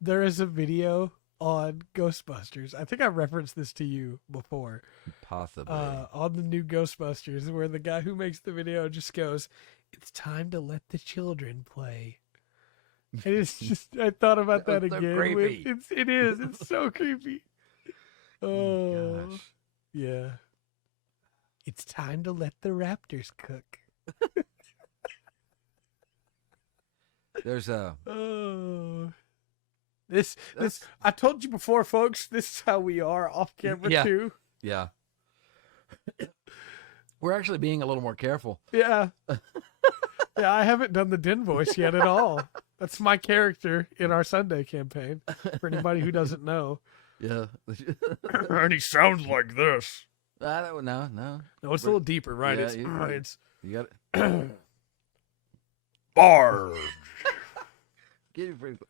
There is a video on Ghostbusters. I think I referenced this to you before. Possibly. On the new Ghostbusters, where the guy who makes the video just goes, "It's time to let the children play." And it's just, I thought about that again. So creepy. It is. It's so creepy. Oh, gosh. Yeah. It's time to let the raptors cook. There's a... This I told you before, folks, this is how we are off camera too. Yeah. We're actually being a little more careful. Yeah. Yeah, I haven't done the Den voice yet at all. That's my character in our Sunday campaign, for anybody who doesn't know. Yeah. And he sounds like this. No. No, it's a little deeper, right? Yeah, it's you got it. Barge.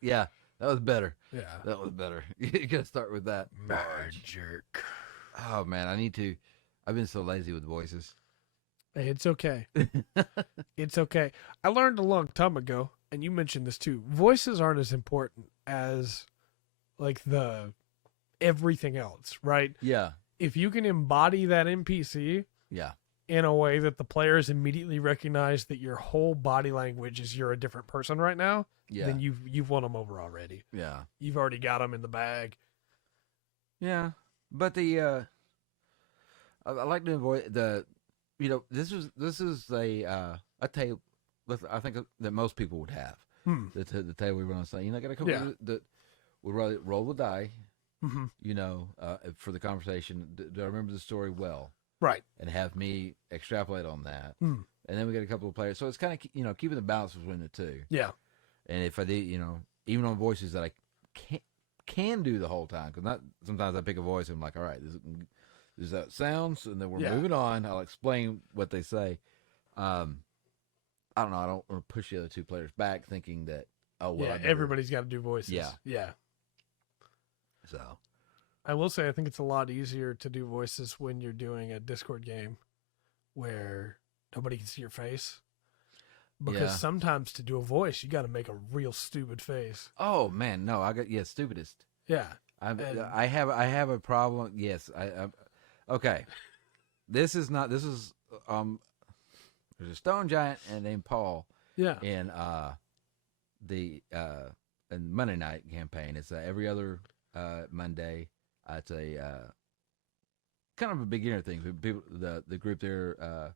Yeah, that was better. Yeah. That was better. You gotta start with that. Magic. Oh man, I've been so lazy with voices. Hey, it's okay. It's okay. I learned a long time ago, and you mentioned this too. Voices aren't as important as like the everything else, right? Yeah. If you can embody that NPC in a way that the players immediately recognize that your whole body language is you're a different person right now, then you've won them over already. Yeah. You've already got them in the bag. Yeah. But I like to avoid this is a table I think that most people would have. The table we run on saying, got a couple that would rather roll the die, for the conversation. Do I remember the story well? Right. And have me extrapolate on that. And then we get a couple of players. So it's kind of, keeping the balance between the two. Yeah. And if I did, even on voices that I can do the whole time, because sometimes I pick a voice and I'm like, all right, this is that sounds, and then we're moving on. I'll explain what they say. I don't know. I don't want to push the other two players back thinking that, everybody's got to do voices. Yeah. So I will say, I think it's a lot easier to do voices when you're doing a Discord game where nobody can see your face. Because sometimes to do a voice, you got to make a real stupid face. Oh man, no, I got stupidest. Yeah, I have a problem. Yes, okay. This is there's a stone giant named Paul. Yeah. In in Monday night campaign, it's every other Monday. It's a kind of a beginner thing. People, the group there,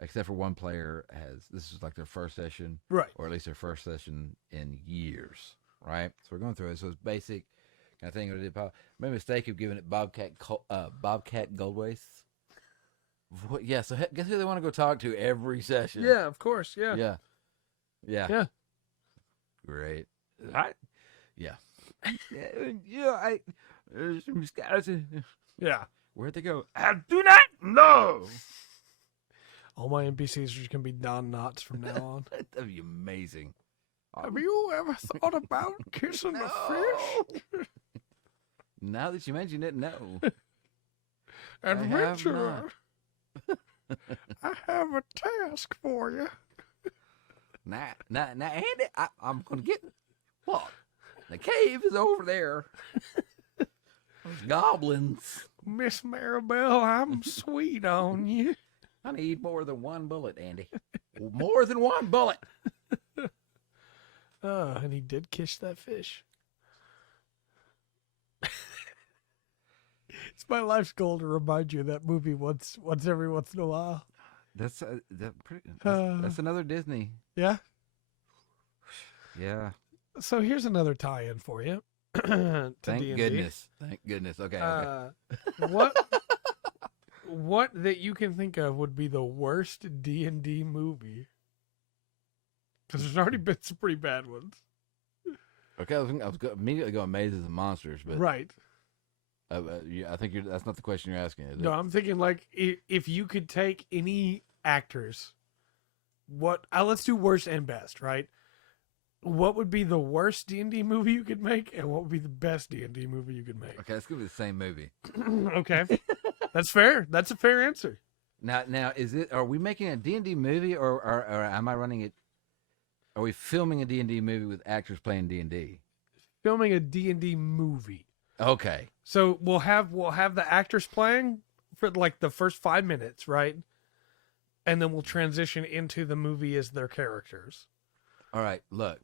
except for one player, this is like their first session, right? Or at least their first session in years, right? So we're going through it. So it's basic kind of thing. I made a mistake of giving it Bobcat Goldwaste. Yeah. So guess who they want to go talk to every session? Yeah, of course. Yeah. Yeah. Great. There's some guys. Yeah. Where'd they go? I do not know. All my NPCs are just going to be Don Knotts from now on. That'd be amazing. Have you ever thought about kissing a fish? Now that you mention it, no. Adventurer, I have a task for you. Now, Andy, I'm going to get what? The cave is over there. Those goblins. Miss Maribel, I'm sweet on you. I need more than one bullet, Andy. More than one bullet. And he did kiss that fish. It's my life's goal to remind you of that movie once every once in a while. That's another Disney. Yeah? Yeah. So here's another tie-in for you. Thank D&D. Goodness. Thank goodness. Okay. What that you can think of would be the worst D&D movie? Because there's already been some pretty bad ones. Okay, I was immediately going Mazes and Monsters, but right. I think that's not the question you're asking, is it? No, I'm thinking like if you could take any actors, let's do worst and best, right? What would be the worst D&D movie you could make, and what would be the best D&D movie you could make? Okay, it's gonna be the same movie. Okay, that's fair. That's a fair answer. Now, are we making a D&D movie, or am I running it? Are we filming a D&D movie with actors playing D&D? Filming a D&D movie. Okay. So we'll have the actors playing for like the first 5 minutes, right? And then we'll transition into the movie as their characters. All right, look.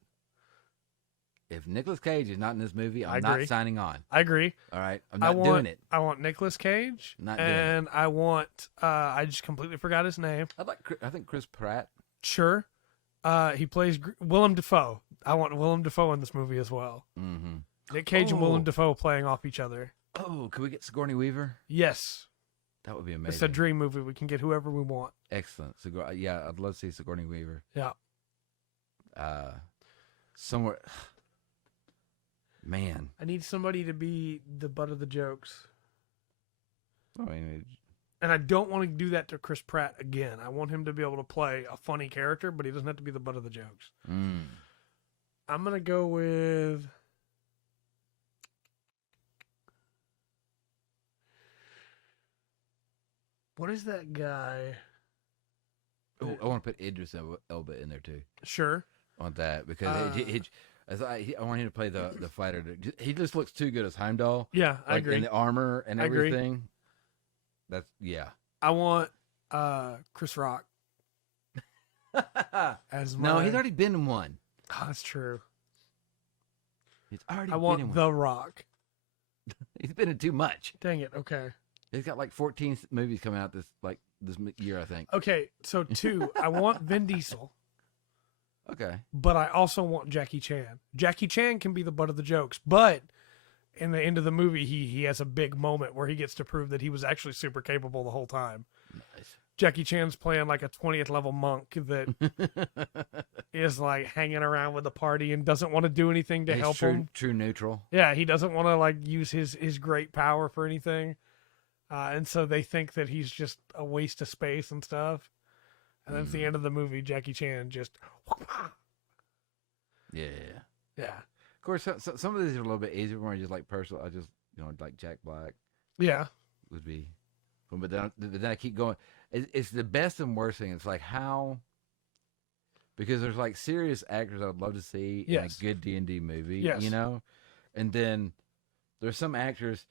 If Nicolas Cage is not in this movie, I'm I not agree. signing on. I agree. All right, I'm not doing it. I want Nicolas Cage, Not doing it. and I want. I just completely forgot his name. I think Chris Pratt. Sure. He plays Willem Dafoe. I want Willem Dafoe in this movie as well. Mm-hmm. Nick Cage and Willem Dafoe playing off each other. Oh, could we get Sigourney Weaver? Yes. That would be amazing. It's a dream movie. We can get whoever we want. Excellent. Yeah, I'd love to see Sigourney Weaver. Yeah. Somewhere. Man. I need somebody to be the butt of the jokes. I mean, and I don't want to do that to Chris Pratt again. I want him to be able to play a funny character, but he doesn't have to be the butt of the jokes. I'm going to go with... What is that guy? Oh, I want to put Idris Elba in there too. Sure. I want that because I want him to play the fighter. He just looks too good as Heimdall. Yeah, I agree. In the armor and everything. That's I want Chris Rock. No, he's already been in one. Oh, that's true. He's already I want The Rock. He's been in too much. Dang it. Okay. He's got like 14 movies coming out this year, I think. Okay, so 2, I want Vin Diesel. Okay. But I also want Jackie Chan. Jackie Chan can be the butt of the jokes, but in the end of the movie, he has a big moment where he gets to prove that he was actually super capable the whole time. Nice. Jackie Chan's playing like a 20th level monk that is like hanging around with the party and doesn't want to do anything to help him. True neutral. Yeah, he doesn't want to like use his great power for anything. And so they think that he's just a waste of space and stuff. And then at the end of the movie, Jackie Chan just... Yeah. Yeah. Of course, some of these are a little bit easier when I just like personal. I just, like Jack Black. Yeah. Would be fun. But then I keep going. It's the best and worst thing. It's like how... Because there's like serious actors I would love to see in a good D&D movie, yes. And then there's some actors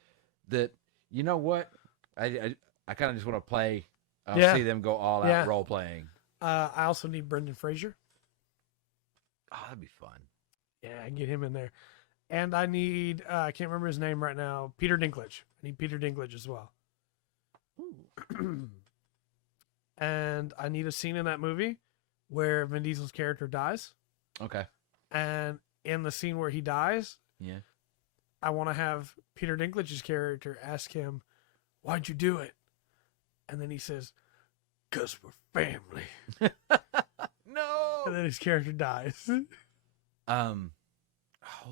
that, you know what? I kind of just want to play. I'll see them go all out role playing. I also need Brendan Fraser. Oh, that'd be fun. Yeah, I can get him in there. And I need, I can't remember his name right now, Peter Dinklage. I need Peter Dinklage as well. And I need a scene in that movie where Vin Diesel's character dies. Okay. And in the scene where he dies, I want to have Peter Dinklage's character ask him, "Why'd you do it?" And then he says, "'Cause we're family." No. And then his character dies. Oh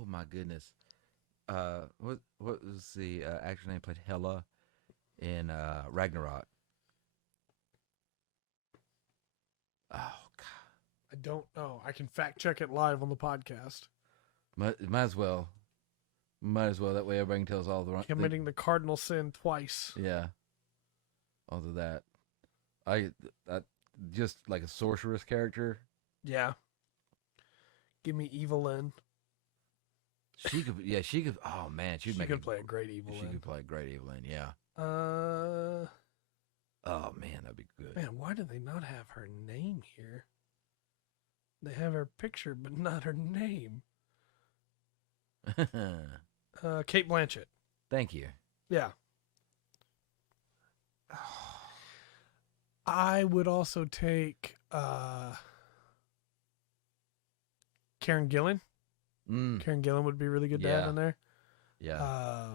my goodness. What was the actor name played Hela in Ragnarok? Oh God. I don't know. I can fact check it live on the podcast. Might as well. That way everybody can tell us all the wrong. Committing the cardinal sin twice. Yeah. All of that. I just like a sorceress character. Yeah. Give me Evelyn. She could. Yeah, she could. Oh man, she could play a great Evelyn. She could play a great Evelyn. Yeah. Oh man, that'd be good. Man, why do they not have her name here? They have her picture, but not her name. Kate Blanchett. Thank you. Yeah. I would also take Karen Gillan. Karen Gillan would be really good to have in there. Yeah.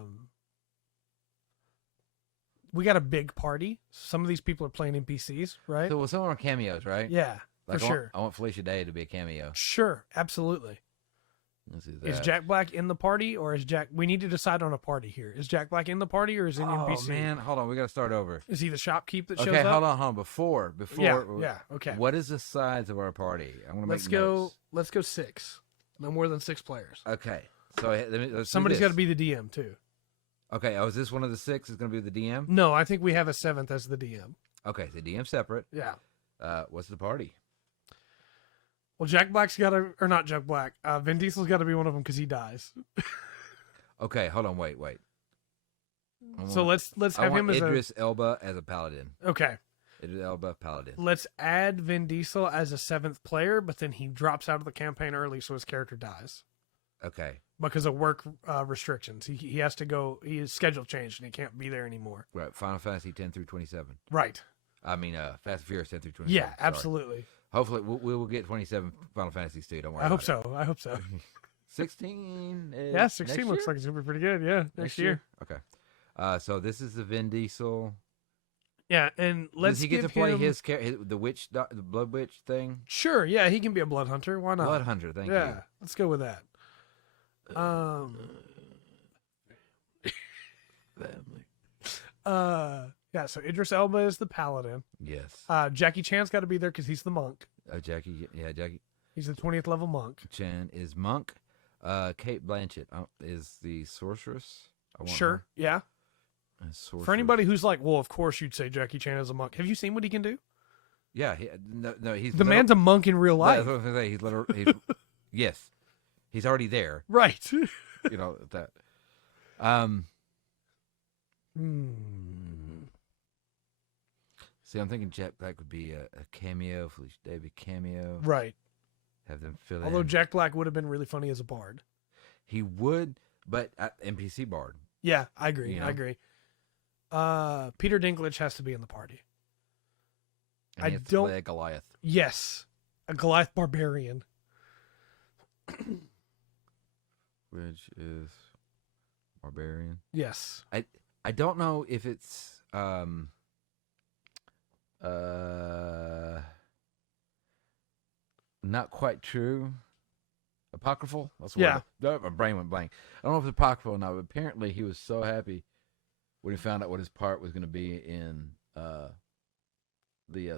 We got a big party. Some of these people are playing NPCs, right? So some of them are cameos, right? Yeah, for sure. I want Felicia Day to be a cameo. Sure, absolutely. Let's do that. Is Jack Black in the party, or is Jack... We need to decide on a party here. Is Jack Black in the party, or is he an NPC? Oh, man. Hold on. We got to start over. Is he the shopkeep that shows up? Okay, hold on. Before. Yeah, okay. What is the size of our party? I want to Let's go 6. No more than 6 players. Okay. So somebody's got to be the DM, too. Okay. Oh, is this one of the 6 is going to be the DM? No, I think we have a 7th as the DM. Okay, the DM separate. Yeah. What's the party? Well, Jack Black's got to, or not Jack Black. Vin Diesel's got to be one of them because he dies. Okay, hold on, wait. So let's have him as Idris Elba as a paladin. Okay. Idris Elba paladin. Let's add Vin Diesel as a 7th player, but then he drops out of the campaign early, so his character dies. Okay. Because of work restrictions. He has to go. His schedule changed and he can't be there anymore. Right. Final Fantasy 10 through 27. Right. I mean, Fast and Furious 10 through 27. Yeah, absolutely. Hopefully, we will get 27 Final Fantasies too. Don't worry. I hope so. 16. Yeah, 16 looks like it's gonna be pretty good. Yeah, next year. Okay. So this is the Vin Diesel. Yeah, and let's Does he get to play the witch, the blood witch thing? Sure. Yeah, he can be a blood hunter. Why not? Blood hunter. Thank you. Yeah, let's go with that. Family. Yeah. So Idris Elba is the paladin. Yes. Jackie Chan's got to be there because he's the monk. Jackie. He's the 20th level monk. Chan is monk. Kate Blanchett is the sorceress. Sure. Her. Yeah. For anybody who's like, well, of course you'd say Jackie Chan is a monk. Have you seen what he can do? Yeah. He's the man's a monk in real life. That's what I was gonna say. He's literally. Yes. He's already there. Right. You know that. See, I'm thinking Jack Black would be a cameo, Felicia David cameo. Right. Have them fill Although in. Jack Black would have been really funny as a bard. He would, but NPC bard. Yeah, I agree. You know? I agree. Peter Dinklage has to be in the party. And he has to play a Goliath. Yes, a Goliath barbarian. Which is barbarian. Yes. I don't know if it's not quite true. Apocryphal? That's what my brain went blank. I don't know if it's apocryphal or not, but apparently he was so happy when he found out what his part was going to be in the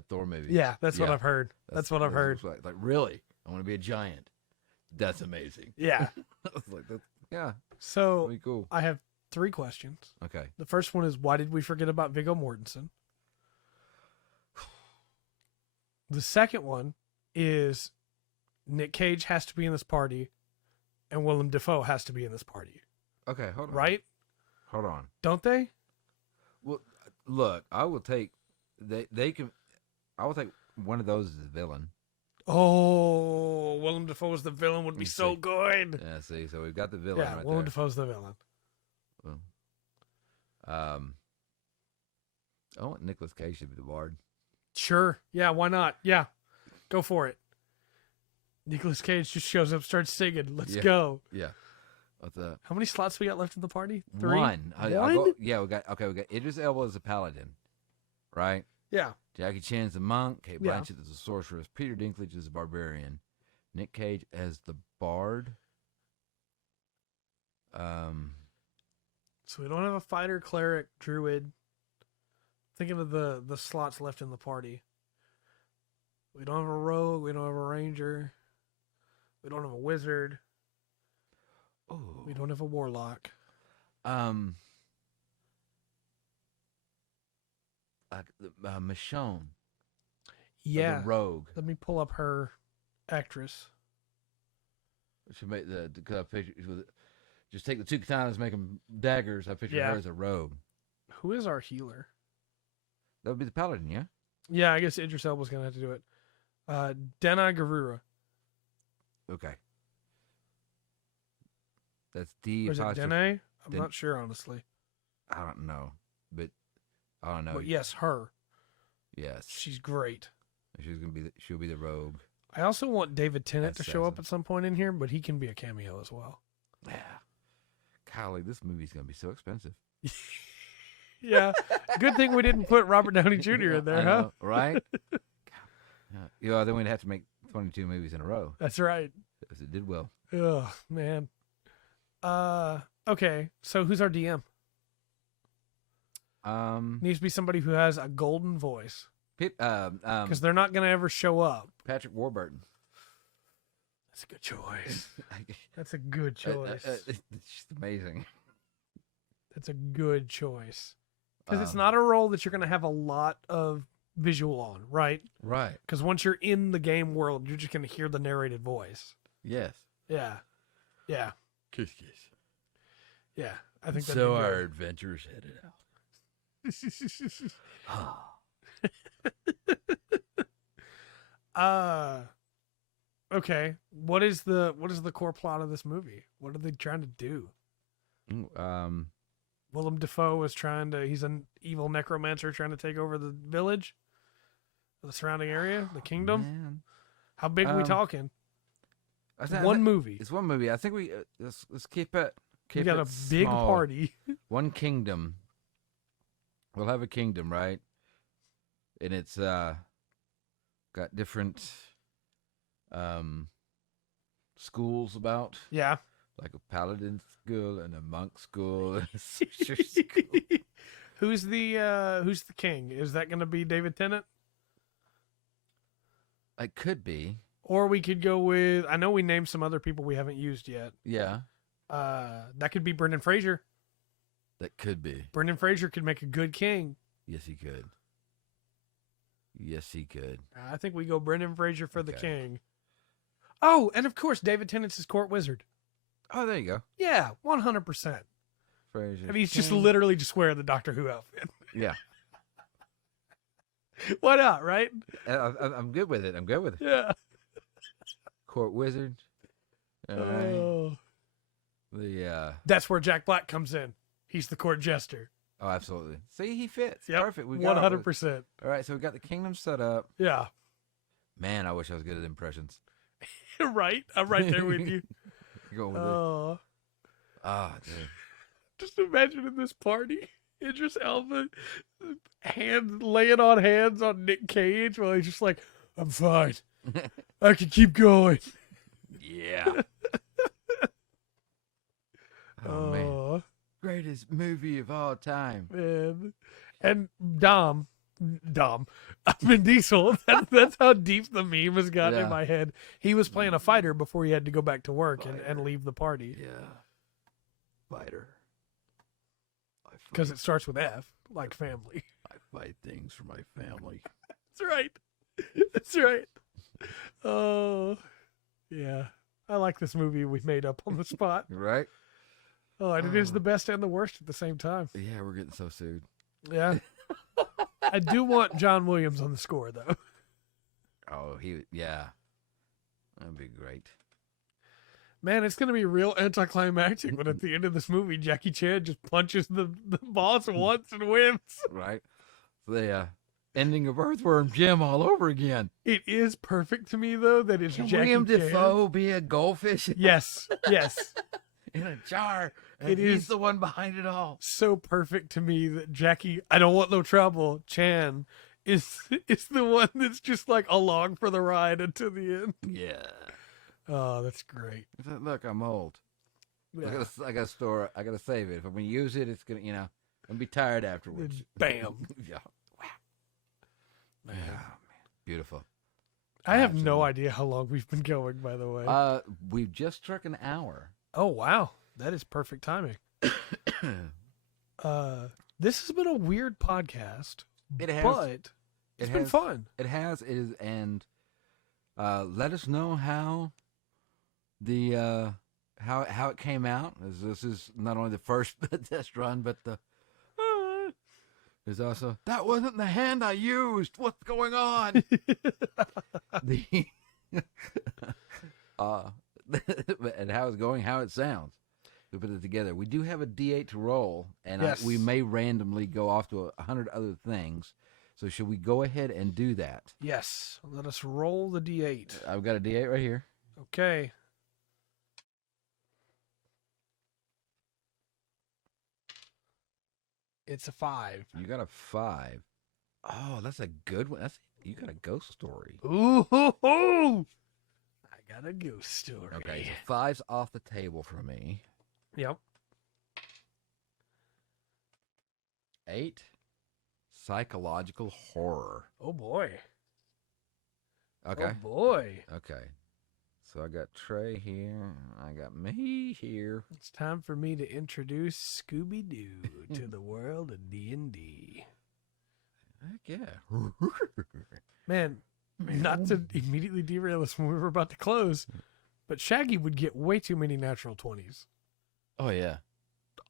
Thor movie. Yeah, that's what I've heard. That's what I've heard. Like, really? I want to be a giant. That's amazing. Yeah. I was like, yeah. So pretty cool. I have 3 questions. Okay. The first one is, why did we forget about Viggo Mortensen? The second one is, Nick Cage has to be in this party, and Willem Dafoe has to be in this party. Okay, hold on. Right? Hold on. Don't they? Well, look, I will take I will take one of those as a villain. Oh, Willem Dafoe as the villain would be so good. Yeah, see, so we've got the villain right Willem there. Dafoe's the villain. Well, I want Nicolas Cage to be the bard. Sure. Yeah, why not? Yeah. Go for it. Nicolas Cage just shows up, starts singing. Let's go. Yeah. What's that? How many slots we got left in the party? 3? One. One? We got Idris Elba as a paladin. Right? Yeah. Jackie Chan's the monk, Kate Blanchett as the sorceress, Peter Dinklage as the barbarian, Nick Cage as the bard. So we don't have a fighter, cleric, druid. Thinking of the slots left in the party. We don't have a rogue. We don't have a ranger. We don't have a wizard. Oh. We don't have a warlock. Michonne. Yeah. The rogue. Let me pull up her actress. She made the picture. Just take the 2 katanas, make them daggers. I picture her as a rogue. Who is our healer? That would be the paladin, yeah? Yeah, I guess Idris Elba's going to have to do it. Denai Garura. Okay. That's D. Or is it Denai? I'm not sure, honestly. I don't know. But I don't know. But yes, her. Yes. She's great. She'll be the rogue. I also want David Tennant to show up at some point in here, but he can be a cameo as well. Yeah. Golly, this movie's going to be so expensive. Yeah. Good thing we didn't put Robert Downey Jr. in there, huh? Right? Yeah, then we'd have to make 22 movies in a row. That's right. Because it did well. Oh, man. Okay. So who's our DM? Needs to be somebody who has a golden voice. Because they're not going to ever show up. Patrick Warburton. That's a good choice. That's a good choice. It's just amazing. That's a good choice. Because it's not a role that you're going to have a lot of visual on, right? Right. Because once you're in the game world, you're just going to hear the narrated voice. Yes. Yeah. Yeah. Kiss, kiss. Yeah. I think so our adventurers headed out. Okay. What is the core plot of this movie? What are they trying to do? Willem Dafoe is he's an evil necromancer trying to take over the village, the surrounding area, the kingdom. Man. How big are we talking? One movie. It's one movie. I think let's keep it. We got a big small. party. One kingdom. We'll have a kingdom, right? And it's got different schools about. Yeah. Like a paladin school and a monk school. Who's the king? Is that going to be David Tennant? It could be. Or we could go with, I know we named some other people we haven't used yet. Yeah. That could be Brendan Fraser. That could be. Brendan Fraser could make a good king. Yes, he could. Yes, he could. I think we go Brendan Fraser for the king. Oh, and of course, David Tennant's his court wizard. Oh, there you go. Yeah, 100%. Fraser. I mean, he's just literally just wearing the Doctor Who outfit. Yeah. Why not, right? I'm good with it. Yeah. Court wizard. All right. That's where Jack Black comes in. He's the court jester. Oh, absolutely. See, he fits. Yep. Perfect. We 100%. All right, so we got the kingdom set up. Yeah. Man, I wish I was good at impressions. Right? I'm right there with you. Go with it. Ah, dude. Just imagine in this party, Idris Elba laying on hands on Nick Cage while he's just like, I'm fine. I can keep going. Yeah. Oh, man. Greatest movie of all time. Man. And Dom, Vin Diesel, that's how deep the meme has gotten in my head. He was playing a fighter before he had to go back to work and leave the party. Yeah. Fighter. Because it starts with F, like family. I fight things for my family. That's right. That's right. Oh, yeah. I like this movie we made up on the spot. Right? Oh, and it is the best and the worst at the same time. Yeah, we're getting so sued. Yeah. I do want John Williams on the score, though. Oh, yeah. That'd be great. Man, it's going to be real anticlimactic when at the end of this movie, Jackie Chan just punches the boss once and wins. Right. The ending of Earthworm Jim all over again. It is perfect to me, though, that it's Jackie William Chan. Defoe be a goldfish? Yes, yes. In a jar. And it he's is the one behind it all. So perfect to me that Jackie, I don't want no trouble, Chan, is the one that's just like along for the ride until the end. Yeah. Oh, that's great. Look, I'm old. Yeah. I got to save it. If I'm going to use it, it's going to, I'm going to be tired afterwards. Bam. Yeah. Wow. Man. Yeah, man. Beautiful. I have no idea how long we've been going, by the way. We've just struck an hour. Oh, wow. That is perfect timing. This has been a weird podcast. It has. But it's been fun. It has. It is. And let us know how how it came out. As this is not only the first test run, but there's also, that wasn't the hand I used. What's going on? And how it's going, how it sounds. We put it together. We do have a D8 to roll, and yes. We may randomly go off to 100 other things. So should we go ahead and do that? Yes. Let us roll the D8. I've got a D8 right here. Okay. It's a 5. You got a 5. Oh, that's a good one. You got a ghost story. Ooh, I got a ghost story. Okay, so 5's off the table for me. Yep. 8, psychological horror. Oh boy. Okay. Oh boy. Okay. So I got Trey here. I got me here. It's time for me to introduce Scooby-Doo to the world of D&D. Heck yeah. Man, not to immediately derail us when we were about to close, but Shaggy would get way too many natural 20s. Oh, yeah.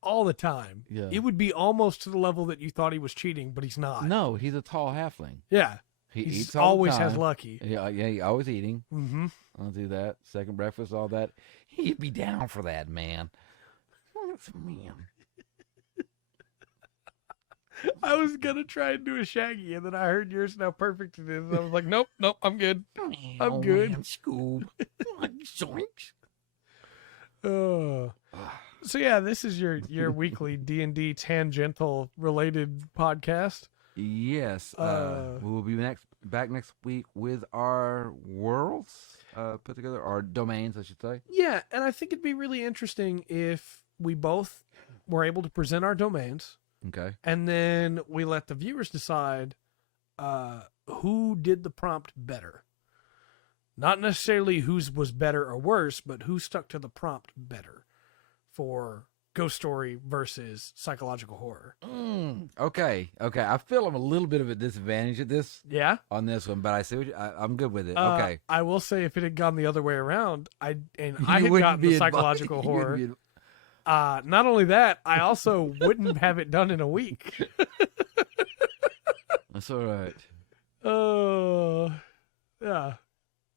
All the time. Yeah. It would be almost to the level that you thought he was cheating, but he's not. No, he's a tall halfling. Yeah. He eats always all the time. has Lucky. Yeah, he always eating. Mm-hmm. I'll do that. Second breakfast, all that. He'd be down for that, man. Man. I was gonna try and do a Shaggy, and then I heard yours and how perfect it is. And I was like, nope, I'm good. I'm good. Man, Scoob. Zoinks. So yeah, this is your weekly D&D tangential related podcast. Yes. We'll be back next week with our worlds put together, our domains, I should say. Yeah, and I think it'd be really interesting if we both were able to present our domains. Okay. And then we let the viewers decide who did the prompt better. Not necessarily whose was better or worse, but who stuck to the prompt better for ghost story versus psychological horror. Okay. I feel I'm a little bit of a disadvantage at this. Yeah. On this one, but I see I'm good with it. Okay. I will say if it had gone the other way around, I had gotten the psychological horror. Not only that, I also wouldn't have it done in a week. That's all right. Oh, yeah.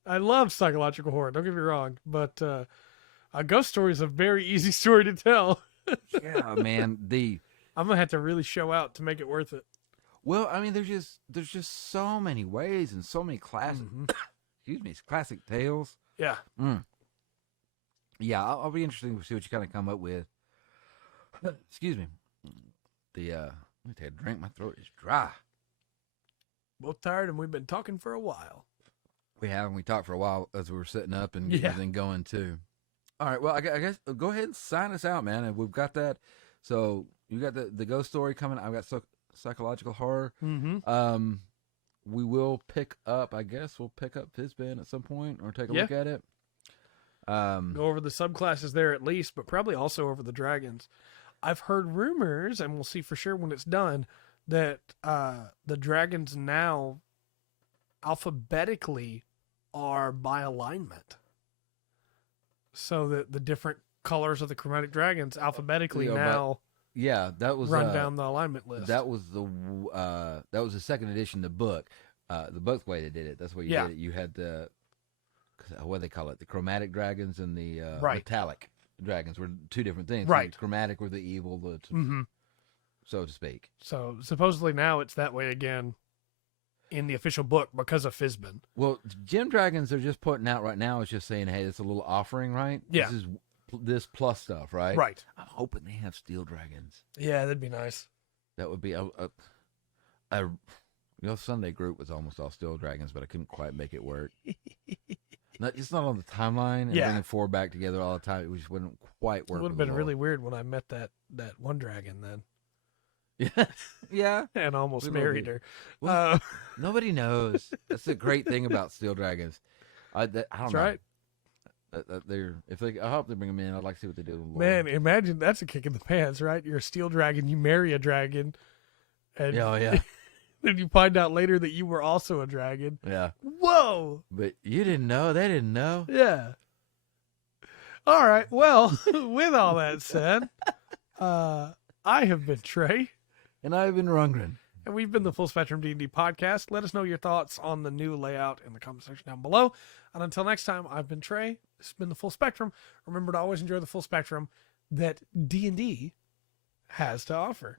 I love psychological horror. Don't get me wrong, but a ghost story is a very easy story to tell. Yeah, man. I'm gonna have to really show out to make it worth it. Well, I mean, there's just so many ways and so many classic, classic tales. Yeah. Yeah, I'll be interested to see what you kind of come up with. Excuse me. Let me take a drink. My throat is dry. Both tired, and we've been talking for a while. We have, and we talked for a while as we were sitting up and getting everything going too. All right, well, I guess go ahead and sign us out, man. And we've got that. So you got the ghost story coming. I've got psychological horror. Mm-hmm. We will pick up. I guess we'll pick up Fizbin at some point or take a look at it. Go over the subclasses there at least, but probably also over the dragons. I've heard rumors, and we'll see for sure when it's done, that the dragons now alphabetically are by alignment. So that the different colors of the chromatic dragons alphabetically now that was run down the alignment list. That was the second edition of the book. The book way they did it. That's what you did it. You had the what do they call it? The chromatic dragons and the metallic dragons were two different things. Right. The chromatic were the evil, so to speak. So supposedly now it's that way again in the official book because of Fizbin. Well, gem dragons they're just putting out right now is just saying, hey, it's a little offering, right? Yeah. This is this plus stuff, right? Right. I'm hoping they have steel dragons. Yeah, that'd be nice. That would be Sunday group was almost all steel dragons, but I couldn't quite make it work. It's not on the timeline. And bringing four back together all the time, it just wouldn't quite work. It would have been really weird when I met that one dragon then. Yeah. And almost married her. Well, nobody knows. That's the great thing about steel dragons. I don't know. Right. I hope they bring them in. I'd like to see what they do. Man, imagine that's a kick in the pants, right? You're a steel dragon, you marry a dragon, and then you find out later that you were also a dragon. Yeah. Whoa! But you didn't know. They didn't know. Yeah. All right. Well, with all that said, I have been Trey. And I've been Rungren. And we've been the Full Spectrum D&D podcast. Let us know your thoughts on the new layout in the comment section down below. And until next time, I've been Trey. This has been the Full Spectrum. Remember to always enjoy the full spectrum that D&D has to offer.